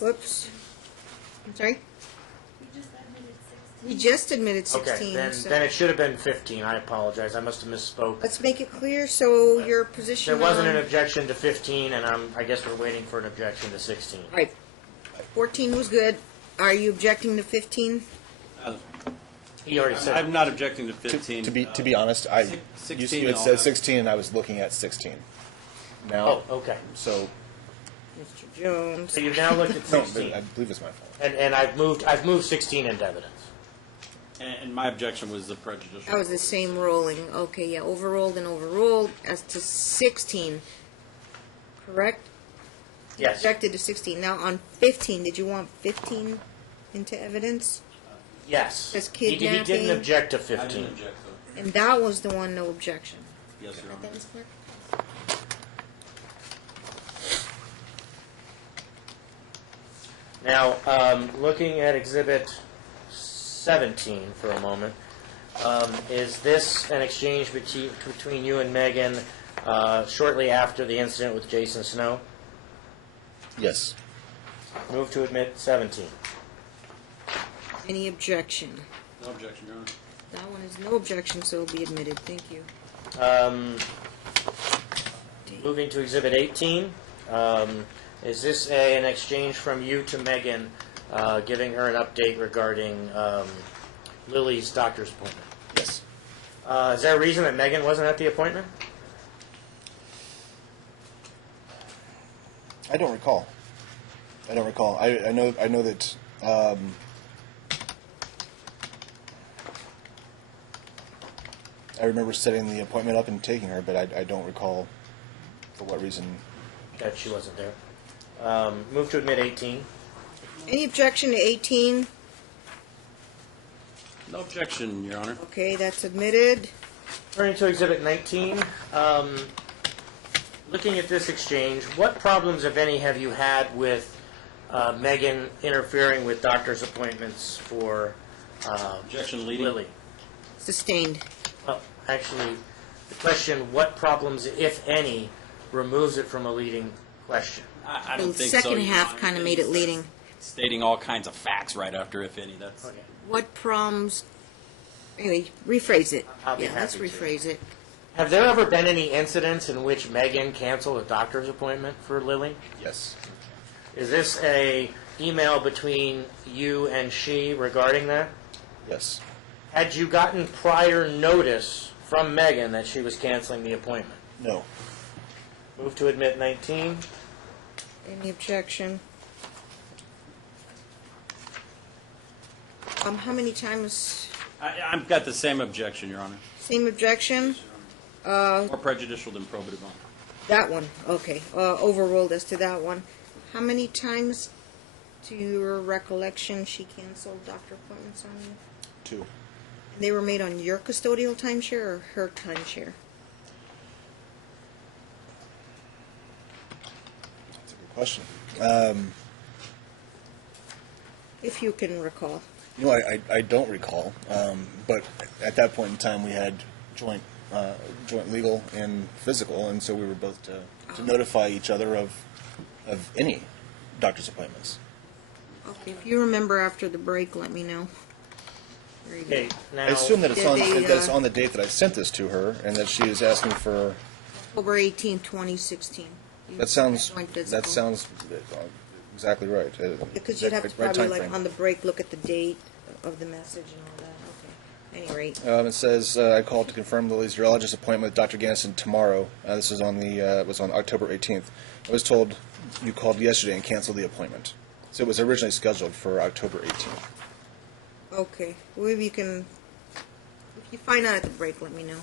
Whoops. I'm sorry? You just admitted 16. We just admitted 16. Okay, so then it should have been 15. I apologize. I must have misspoke. let's make it clear. So your position There wasn't on... an objection to 15, and I guess we're waiting for an objection to 16. All right. 14 was good. Are you objecting to 15? He already said I'm not objecting to 15. To be honest, I 16 you had I'll said have. 16, and I was looking at 16. Now, Oh, okay. so Mr. Jones. So you've now looked at no, 16. I believe it's my fault. And I've moved 16 into evidence. And my objection was the prejudicial. That was the same ruling. Okay, yeah, overruled and overruled. As to 16, correct? Yes. Objected to 16. Now on 15, did you want 15 into evidence? Yes. As He kidnapping? didn't object to I didn't 15. object to it. And that was the one, no objection. Yes, Your Honor. That was correct? Now, looking at Exhibit 17 for a moment, is this an exchange between you and Megan shortly after the incident with Jason Snow? Yes. Move to admit 17. Any objection? No objection, Your Honor. That one is no objection, so it'll be admitted. Thank you. Moving to Exhibit 18, is this an exchange from you to Megan, giving her an update regarding Lily's doctor's appointment? Yes. Is there a reason that Megan wasn't at the appointment? I don't recall. I know that. I remember setting the appointment up and taking her, but I don't recall for what reason. That she wasn't there. Move to admit 18. Any objection to 18? No objection, Your Honor. Okay, that's admitted. Turning to Exhibit 19, looking at this exchange, what problems, if any, have you had with Megan interfering with doctor's appointments for Objection leading. Lily? Sustained. Well, actually, the question, what problems, if any, removes it from a leading question? I don't The think second so, Your half Honor. kind of made it leading. Stating all kinds of facts right after, if any. That's Okay. What problems? Anyway, rephrase it. I'll be Yeah, let's happy to. rephrase it. Have there ever been any incidents in which Megan canceled a doctor's appointment for Lily? Yes. Is this a email between you and she regarding that? Yes. Had you gotten prior notice from Megan that she was canceling the appointment? No. Move to admit 19. Any objection? How many times? I've got the same objection, Your Honor. Same objection? More prejudicial than probative on. That one, okay. Overruled as to that one. How many times, to your recollection, she canceled doctor appointments on you? 2. They were made on your custodial timeshare or her timeshare? That's a good question. If you can recall. You know, I don't recall, but at that point in time we had joint legal and physical, and so we were both to notify each other of any doctor's appointments. Okay, if you remember after the break, let me know. Very good. Okay, now, I assume that it's Did they, on the date that I sent this to her, and that she is asking for. October 18th, 2016. That sounds Joint physical. exactly right. Because you'd have to Right probably, time like, frame. on the break, look at the date of the message and all that. Okay. Any rate. It says I called to confirm Lily's urologist appointment with Dr. Ganson tomorrow. This is on was on October 18th. I was told you called yesterday and canceled the appointment, so it was originally scheduled for October 18th. Okay. Well, maybe you can, if you find out at the break, let me know.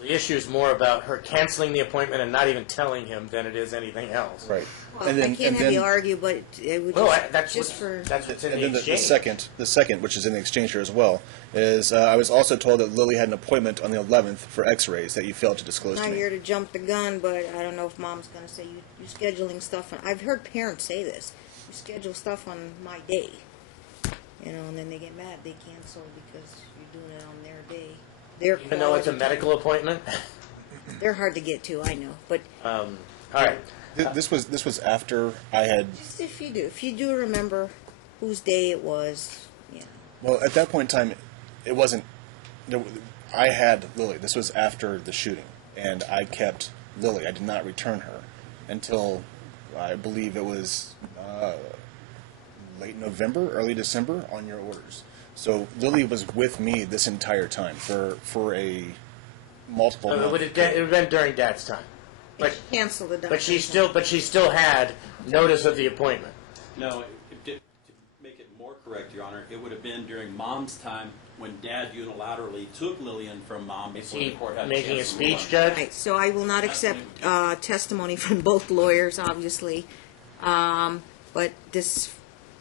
the issue is more about her canceling the appointment and not even telling him than it is anything else. Right. Well, I can't have you argue, but it would Well, just, that's just for. that's what's in And the then exchange. the second, which is in the exchange here as well, is I was also told that Lily had an appointment on the 11th for X-rays that you failed to disclose Not to me. here to jump the gun, but I don't know if Mom's going to say you're scheduling stuff. I've heard parents say this. You schedule stuff on my day, and then they get mad. They cancel because you're doing it on their day. Their Even though it's a quality time. medical appointment? They're hard to get to, I know. But All right. This was after I had. just if you do remember whose day it was, yeah. Well, at that point in time, it wasn't. I had Lily. This was after the shooting, and I kept Lily. I did not return her until I believe it was late November, early December on your orders. So Lily was with me this entire time for a multiple. It would have been during Dad's time. But Cancel the doctor. she still had notice of the appointment. No, to make it more more correct, Your Honor. It would have been during Mom's time when Dad unilaterally took Lillian from Mom Is before the he court had a making a chance to rule on speech, it. Judge? Right, so I will not accept testimony from both lawyers, obviously. But this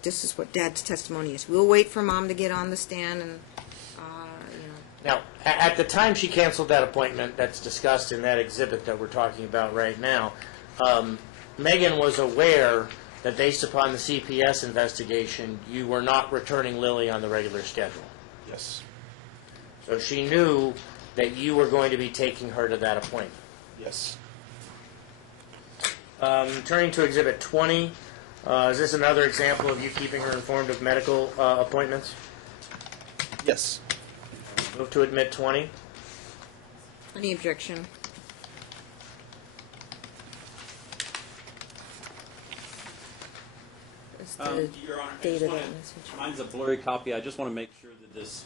is what Dad's testimony is. We'll wait for Mom to get on the stand and, Now, at the time she canceled that appointment that's discussed in that exhibit that we're talking about right now, Megan was aware that based upon the CPS investigation, you were not returning Lily on the regular schedule. Yes. So she knew that you were going to be taking her to that appointment. Yes. Turning to Exhibit 20, is this another example of you keeping her informed of medical appointments? Yes. Move to admit 20. any objection? It's the Your Honor, I date just of wanna- that message. mine's a blurry copy. I just want to make sure that this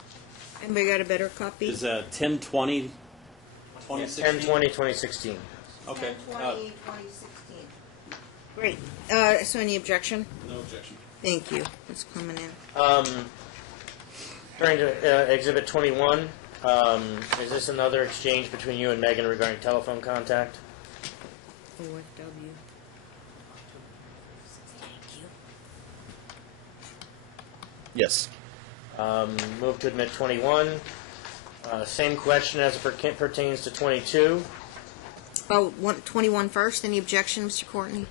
Anybody got a better copy? is 10/20, 2016. 10/20/2016. Okay. 2016. Great. So any objection? No objection. Thank you. It's coming in. Turning to Exhibit 21, is this another exchange between you and Megan regarding telephone contact? OFW. Thank you. Yes. Move to admit 21. Same question as it pertains to 22. Oh, 21 first. Any objection, Mr. Courtney?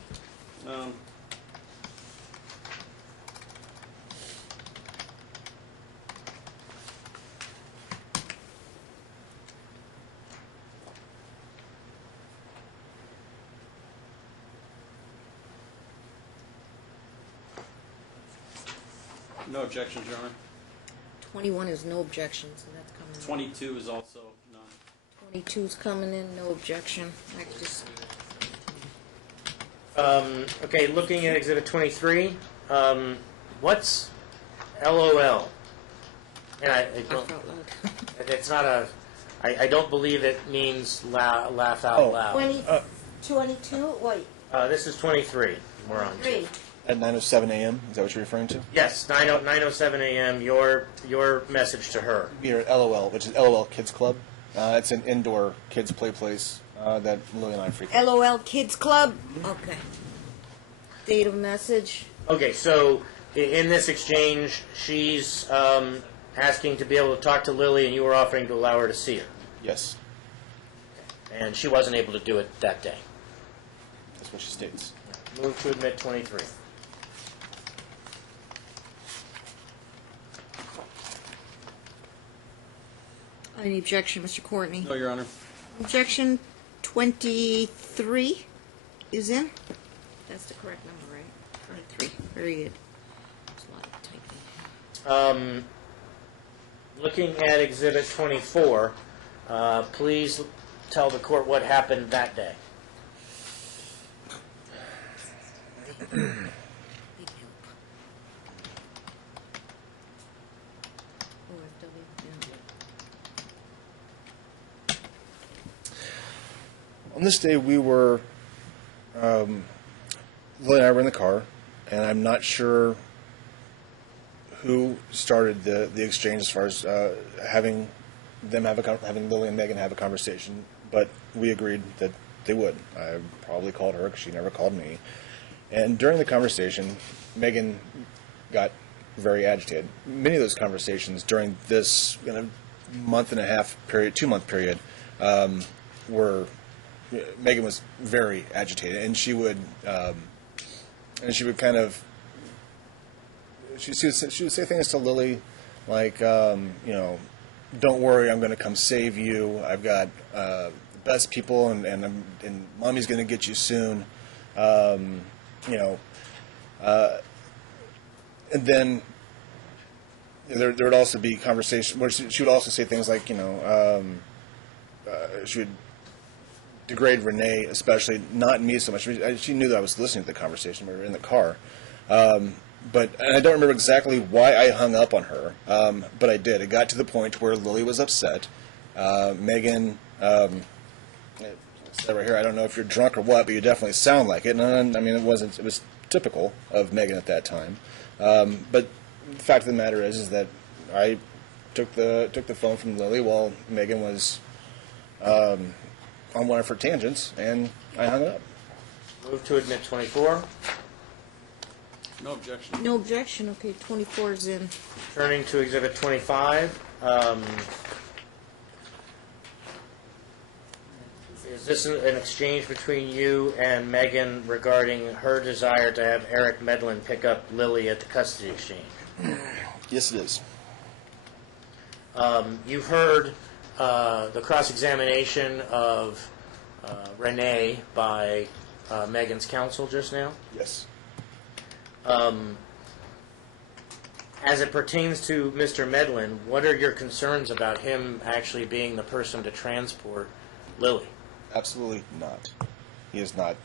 No objections, Your Honor. 21 is no objection, so that's coming in. 22 is also none. 22 is coming in, no objection. I could just, Okay, looking at Exhibit 23, what's LOL? And I I don't, felt loud. it's not a, I don't believe it means laugh out Oh. loud. 22? Wait, This is 23 we're on to. 3. At 9:07 a.m. Is that what you're referring to? Yes, 9:07 a.m., your message to her. Here at LOL, which is LOL Kids Club. It's an indoor kids play place that Lily and I frequent. LOL Kids Club? Okay. Date of message? Okay, so in this exchange, she's asking to be able to talk to Lily, and you were offering to allow her to see her. Yes, And she wasn't able to do it that day. that's what she states. Move to admit 23. Any objection, Mr. Courtney? No, Your Honor. Objection 23 is in? That's the correct number, right? 23. Very good. There's a lot of typing. Looking at Exhibit 24, please tell the court what happened that day. Big help. OFW, yeah. On this day, we were, Lily and I were in the car, and I'm not sure who started the exchange as far as having Lily and Megan have a conversation, but we agreed that they would. I probably called her because she never called me. And during the conversation, Megan got very agitated. Many of those conversations during this month and a half period, 2-month period, were Megan was very agitated, and she would kind of she would say things to Lily like don't worry, I'm going to come save you. I've got the best people, and Mommy's going to get you soon. And then there would also be conversation where she would also say things like, she would degrade Renee, especially, not me so much. She knew that I was listening to the conversation. We were in the car. But and I don't remember exactly why I hung up on her, but I did. It got to the point where Lily was upset. Megan, I said right here, I don't know if you're drunk or what, but you definitely sound like it. And I mean, it was typical of Megan at that time. But the fact of the matter is that I took the phone from Lily while Megan was on one of her tangents, and I hung it up. Move to admit 24. No objection. No objection. Okay, 24 is in. Turning to Exhibit 25. Is this an exchange between you and Megan regarding her desire to have Eric Medlin pick up Lily at the custody exchange? Yes, it is. You heard the cross-examination of Renee by Megan's counsel just now. Yes. As it pertains to Mr. Medlin, what are your concerns about him actually being the person to transport Lily? Absolutely not. He is not.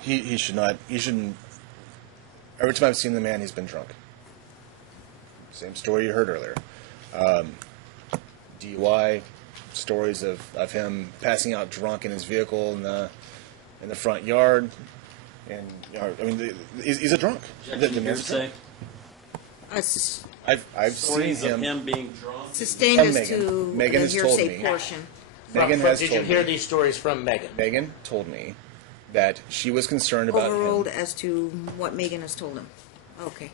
He should not. He shouldn't. Every time I've seen the man, he's been drunk. Same story you heard earlier. DUI, stories of him passing out drunk in his vehicle in the front yard, and I mean, he's a drunk. The man's a drunk. I've seen Stories of him being drunk. Sustained From as Megan. to Megan the has told hearsay me. portion. Megan has Did you told hear me. these stories from Megan? Megan told me that she was concerned about Overruled him. as to what Megan has told him. Okay.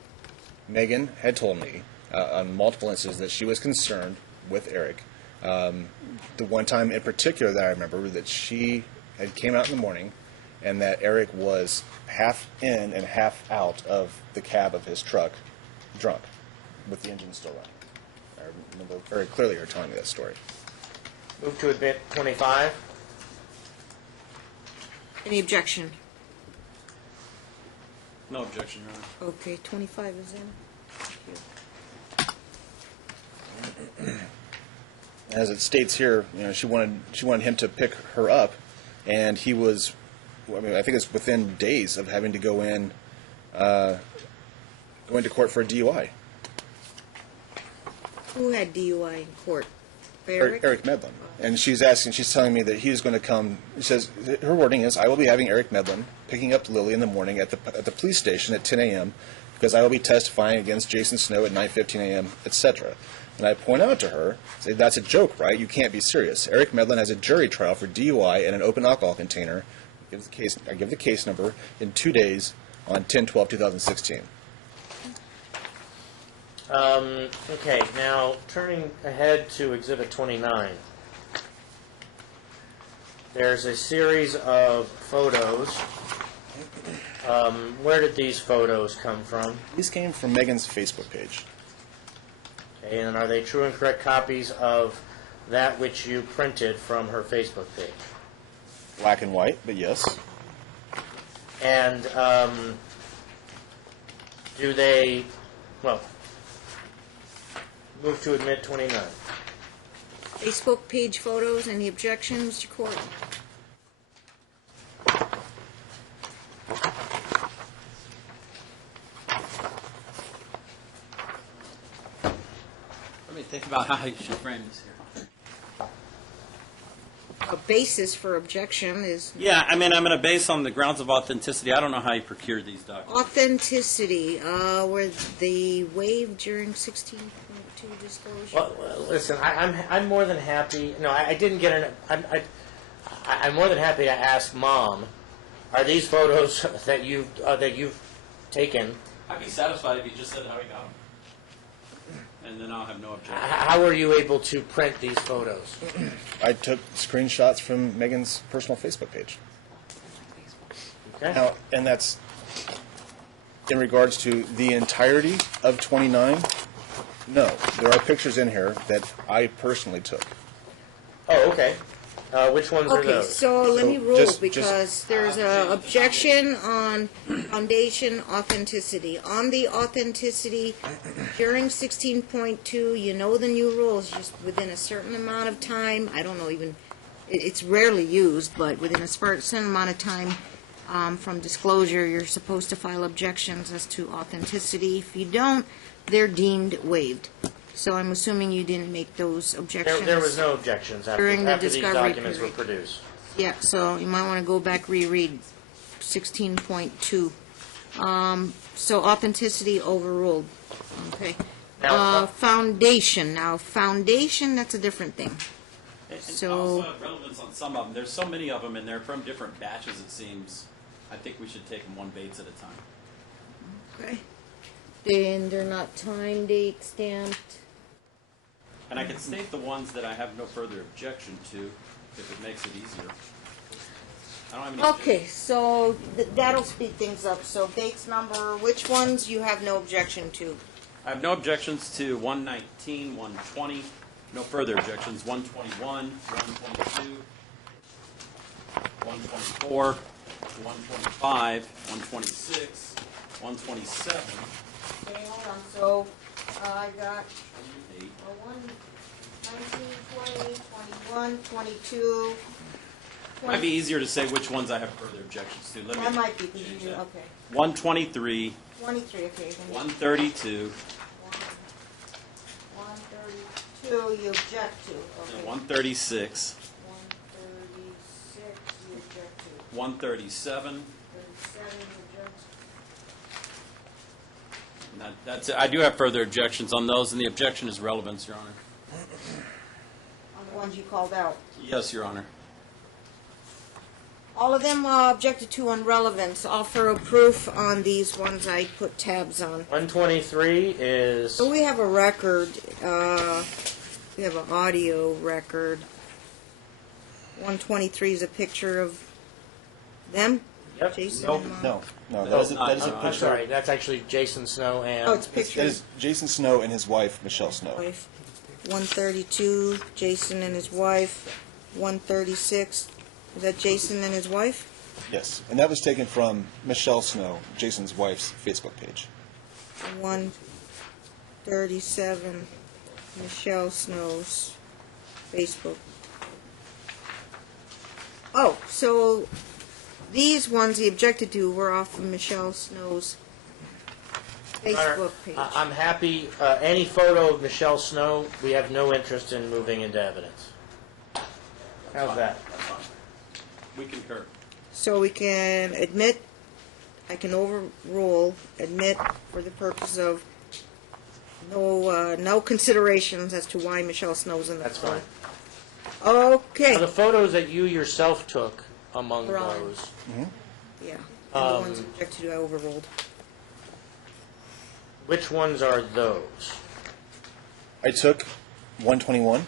Megan had told me on multiple instances that she was concerned with Eric. The one time in particular that I remember that she had came out in the morning and that Eric was half in and half out of the cab of his truck, drunk, with the engine still running. I remember very clearly her telling me that story. Move to admit 25. Any objection? No objection, Your Honor. Okay, 25 is in. Thank you. As it states here, she wanted him to pick her up, and he was. I mean, I think it's within days of having to go into court for a DUI. Who had DUI in court? Eric? Eric Medlin. And she's telling me that he's going to come. She says, her wording is, I will be having Eric Medlin picking up Lily in the morning at the police station at 10 a.m. because I will be testifying against Jason Snow at 9:15 a.m., etc. And I point out to her, say, that's a joke, right? You can't be serious. Eric Medlin has a jury trial for DUI in an open alcohol container. I give the case number in 2 days on 10/12/2016. Okay, now turning ahead to Exhibit 29. There's a series of photos. Where did these photos come from? These came from Megan's Facebook page. Okay, and are they true and correct copies of that which you printed from her Facebook page? Black and white, but yes. And do they, well, move to admit 29. Facebook page photos. Any objections, Mr. Court? Let me think about how you should frame this here. A basis for objection is Yeah, I mean, I'm going to base on the grounds of authenticity. I don't know how you procured these documents. authenticity. Were they waived during 16.2 disclosure? Well, listen, I'm more than happy. No, I didn't get I'm more than happy to ask Mom. Are these photos that you've taken? I'd be satisfied if you just said how you got them. And then I'll have no objection. How were you able to print these photos? I took screenshots from Megan's personal Facebook page. Okay. Now, and that's in regards to the entirety of 29. No, there are pictures in here that I personally took. Oh, okay. Which ones are Okay, those? so let me rule just- because there's a objection on foundation authenticity. On the authenticity, during 16.2, you know the new rules, just within a certain amount of time, I don't know even, it's rarely used, but within a certain amount of time from disclosure, you're supposed to file objections as to authenticity. If you don't, they're deemed waived. So I'm assuming you didn't make those objections. There was no objections During the after these discovery documents period. were produced. Yeah, so you might want to go back, reread 16.2. So authenticity overruled. Okay. Now, Foundation. Now, foundation, that's a different thing. And So- also have relevance on some of them. There's so many of them, and they're from different batches, it seems. I think we should take them one Bates at a time. Okay. Then they're not time, date, stamped. And I can state the ones that I have no further objection to, if it makes it easier. I don't have any. Okay, so that'll speed things up. So Bates number, which ones you have no objection to? I have no objections to 119, 120. No further objections. 121, 122, 124, 125, 126, 127, Okay, hold on. So I got 28. 19, 20, 21, 22. Might be easier to say which ones I have further objections to. Let me That might be, change okay. that. 123, 23, okay. Then 132, 132 you object to. Okay. 136, 136 you object to. 137. 37 you object. And that's it. I do have further objections on those, and the objection is relevance, Your Honor. On the ones you called out. Yes, Your Honor. All of them objected to on relevance. Offer of proof on these ones I put tabs on. 123 is, So we have a record. We have an audio record. 123 is a picture of them. Yep. Jason. Nope. and, No, No, that is a I'm picture. I'm sorry, that's actually Jason Snow and... Oh, it's That pictures. is Jason Snow and his wife, Michelle Snow. Wife. 132, Jason and his wife. 136, is that Jason and his wife? Yes, and that was taken from Michelle Snow, Jason's wife's Facebook page. 137, Michelle Snow's Facebook. Oh, so these ones he objected to were off of Michelle Snow's Facebook page. I'm happy, any photo of Michelle Snow, we have no interest in moving into evidence. How's that? That's fine. We concur. So we can admit, I can overrule, admit for the purpose of no considerations as to why Michelle Snow's in the That's photo. fine. Okay. Now, the photos that you yourself took among They're on. those, Yeah. And the ones objected to, I overruled. which ones are those? I took 121.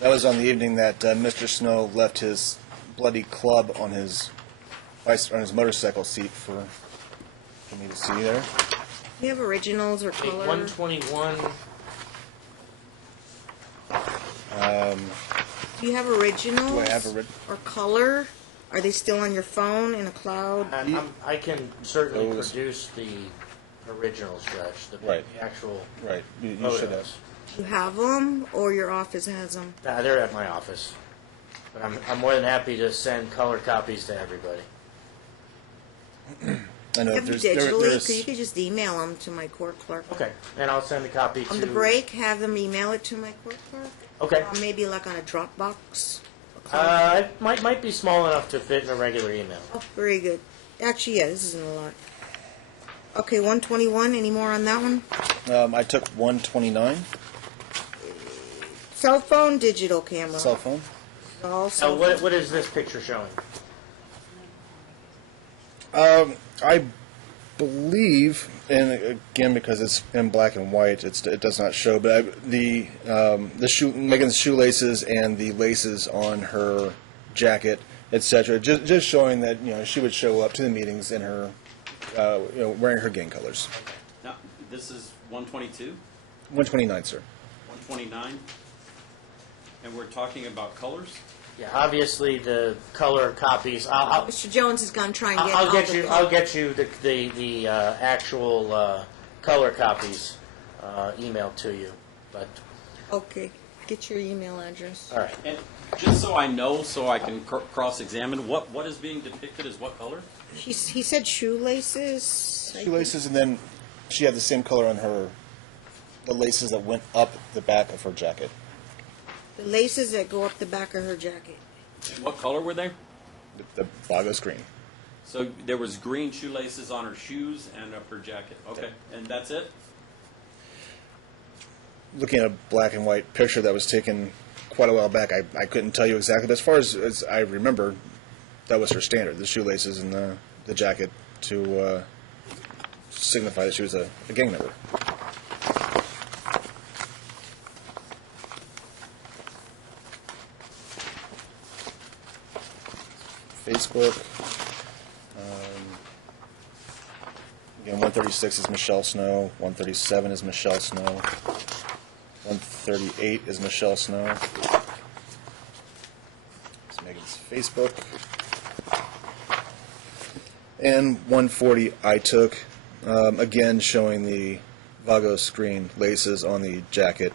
That was on the evening that Mr. Snow left his bloody club on his motorcycle seat for me to see there. Do you have originals or Okay, color? 121, Do you have originals? Do I have or color? Are they still on your phone in a cloud? I can certainly Those- produce the originals, Judge, the Right. actual Right, you photos. should have. You have them, or your office has them? Nah, they're at my office. But I'm more than happy to send color copies to everybody. I know Have them there's digitally? there's You could just email them to my court clerk. Okay, and I'll send a copy to... On the break, have them email it to my court clerk. Okay. Maybe like on a Dropbox. It might be small enough to fit in a regular email. Oh, very good. Actually, yeah, this isn't a lot. Okay, 121. Any more on that one? I took 129 Cell phone, digital camera. cell phone. All Now, cell what is this picture showing? I believe, and again because it's in black and white, it does not show. But Megan's shoelaces and the laces on her jacket, etc., just showing that she would show up to the meetings in her, wearing her gang colors. Now, this is 122, 129, sir. 129, and we're talking about colors? Yeah, obviously the color copies. I'll Mr. Jones is going to try and get I'll all get the you. color. I'll get you the actual color copies emailed to you. But Okay, get your email address. all right. And just so I know, so I can cross-examine, what is being depicted as what color? He said shoelaces. I think. Shoelaces, and then she had the same color on the laces that went up the back of her jacket. The laces that go up the back of her jacket. And what color were they? The Vagos green. So there was green shoelaces on her shoes and up her jacket. Okay, and that's it? Looking at a black and white picture that was taken quite a while back, I couldn't tell you exactly, but as far as I remember, that was her standard, the shoelaces and the jacket to signify that she was a gang member. Facebook. Again, 136 is Michelle Snow. 137 is Michelle Snow. 138 is Michelle Snow. It's Megan's Facebook. And 140 I took, again showing the Vagos green laces on the jacket.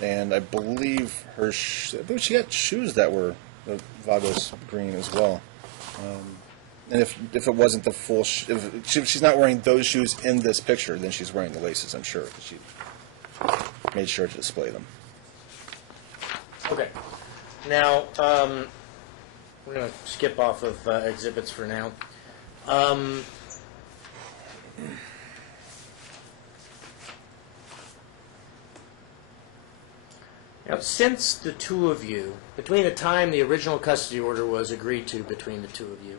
And I believe she had shoes that were the Vagos green as well. And if it wasn't the full, if she's not wearing those shoes in this picture, then she's wearing the laces, I'm sure, because she made sure to display them. Okay. Now, we're going to skip off of exhibits for now. Now, since the two of you, between the time the original custody order was agreed to between the two of you,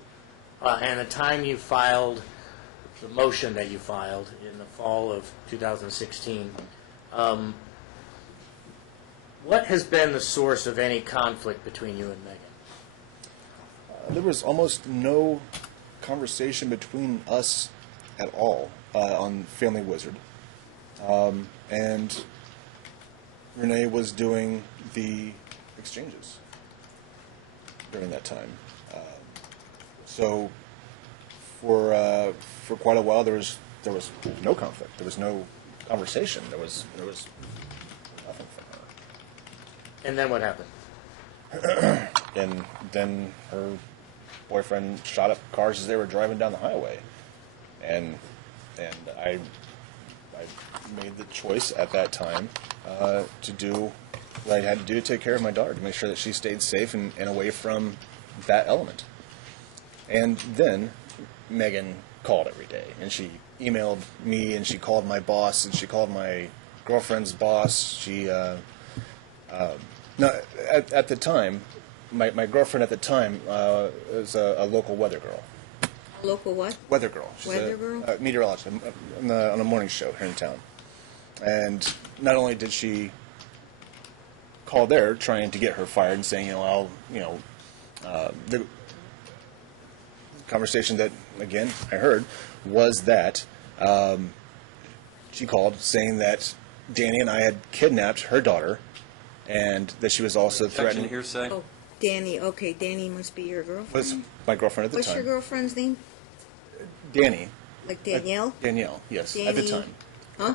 and the time you filed the motion that you filed in the fall of 2016, what has been the source of any conflict between you and Megan? There was almost no conversation between us at all on Family Wizard. And Renee was doing the exchanges during that time. So for quite a while there was no conflict. There was no conversation. There was nothing from her. And then what happened? And then her boyfriend shot up cars as they were driving down the highway, and I made the choice at that time to do what I had to do to take care of my daughter, to make sure that she stayed safe and away from that element. And then Megan called every day, and she emailed me, and she called my boss, and she called my girlfriend's boss. She no, at the time, my girlfriend at the time was a local weather girl. A local what? Weather girl. She's Weather a girl? Meteorologist on a morning show here in town. And not only did she call there trying to get her fired and saying, the conversation that, again, I heard was that she called saying that Danny and I had kidnapped her daughter and that she was also threatening. Hearsay. Oh, Danny. Okay, Danny must be your girlfriend. Was my girlfriend at the What's time. your girlfriend's name? Danny. Like Danielle? Danielle, yes, at the Danny- time. Huh?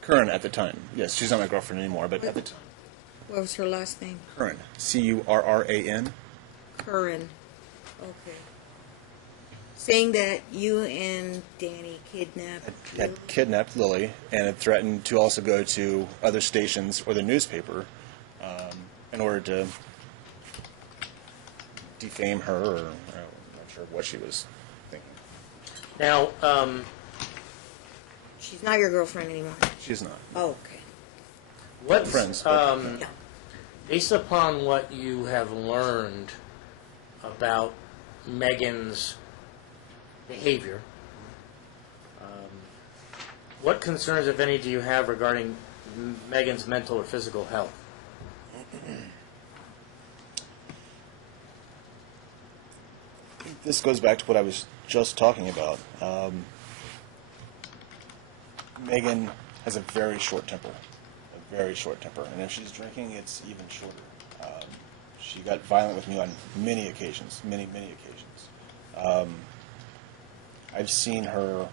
Curran at the time. Yes, she's not my girlfriend anymore, but at the time. What was her last name? Curran. Curran. Curran. Okay. Saying that you and Danny kidnapped Had kidnapped Lily and had threatened to also go to other stations or the newspaper in order to defame her, or I'm not sure what she was thinking. Now, She's not your girlfriend anymore. She's not. Oh, okay. what Friends, but- based upon what you have learned about Megan's behavior, what concerns, if any, do you have regarding Megan's mental or physical health? This goes back to what I was just talking about. Megan has a very short temper, and if she's drinking, it's even shorter. She got violent with me on many occasions, many occasions. I've seen her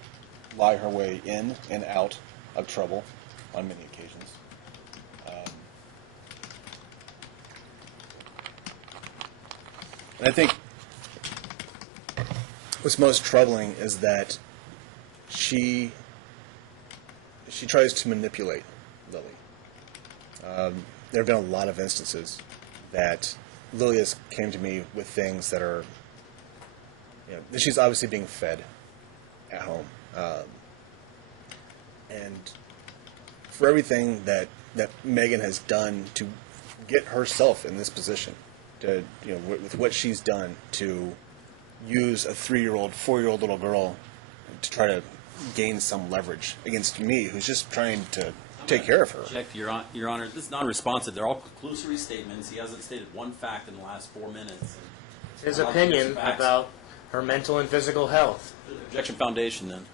lie her way in and out of trouble on many occasions. And I think what's most troubling is that she tries to manipulate Lily. There have been a lot of instances that Lily has came to me with things that are she's obviously being fed at home, and for everything that Megan has done to get herself in this position, to with what she's done to use a 3-year-old, 4-year-old little girl to try to gain some leverage against me, who's just trying to take care of her. Your Honor, this is non-responsive. They're all conclusory statements. He hasn't stated one fact in the last 4 minutes. His opinion about her mental and physical health. Objection foundation, then.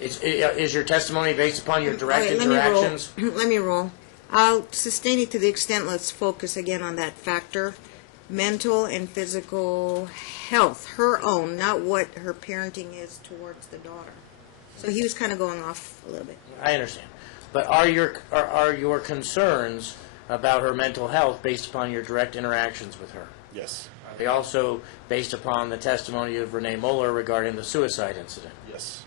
Is your testimony based upon your direct All right, interactions? Let me roll. I'll sustain it to the extent, let's focus again on that factor. Mental and physical health, her own, not what her parenting is towards the daughter. So he was kind of going off a little bit. I understand. But are your concerns about her mental health based upon your direct interactions with her? Yes. Are they also based upon the testimony of Renee Moeller regarding the suicide incident? Yes.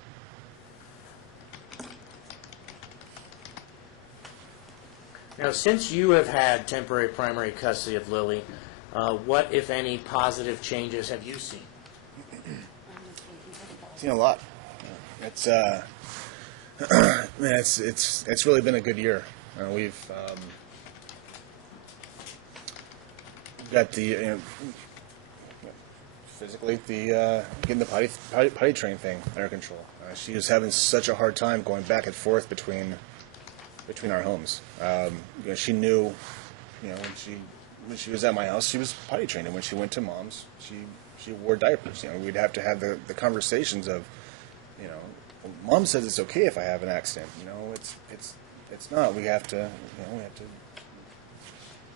Now, since you have had temporary primary custody of Lily, what, if any, positive changes have you seen? Seen a lot. It's man, it's really been a good year. We've got the physically getting the potty train thing under control. She was having such a hard time going back and forth between our homes. She knew, when she was at my house, she was potty trained, and when she went to mom's, she wore diapers. We'd have to have the conversations of, mom says it's okay if I have an accident. It's not. We have to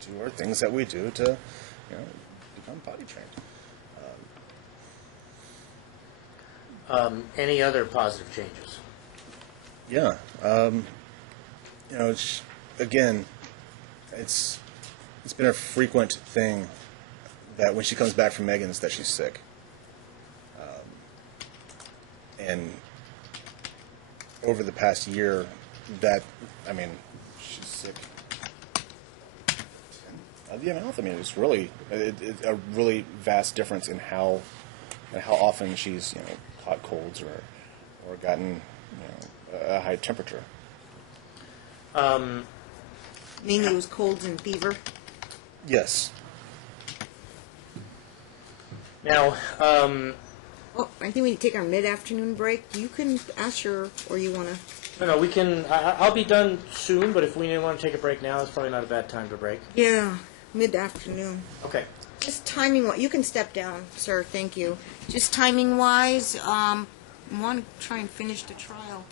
do our things that we do to, become potty trained. Any other positive changes? Yeah. Again, it's been a frequent thing that when she comes back from Megan's that she's sick. And over the past year, she's sick of the mouth. It's really a really vast difference in how often she's caught colds or gotten a high temperature. Mainly it was colds and fever. Yes. Now, I think we need to take our mid-afternoon break. You can ask her, or you want to... no, we can. I'll be done soon, but if we want to take a break now, it's probably not a bad time to break. Yeah, mid-afternoon. Okay. Just timing-wise, you can step down, sir, thank you. Just timing-wise, I want to try and finish the trial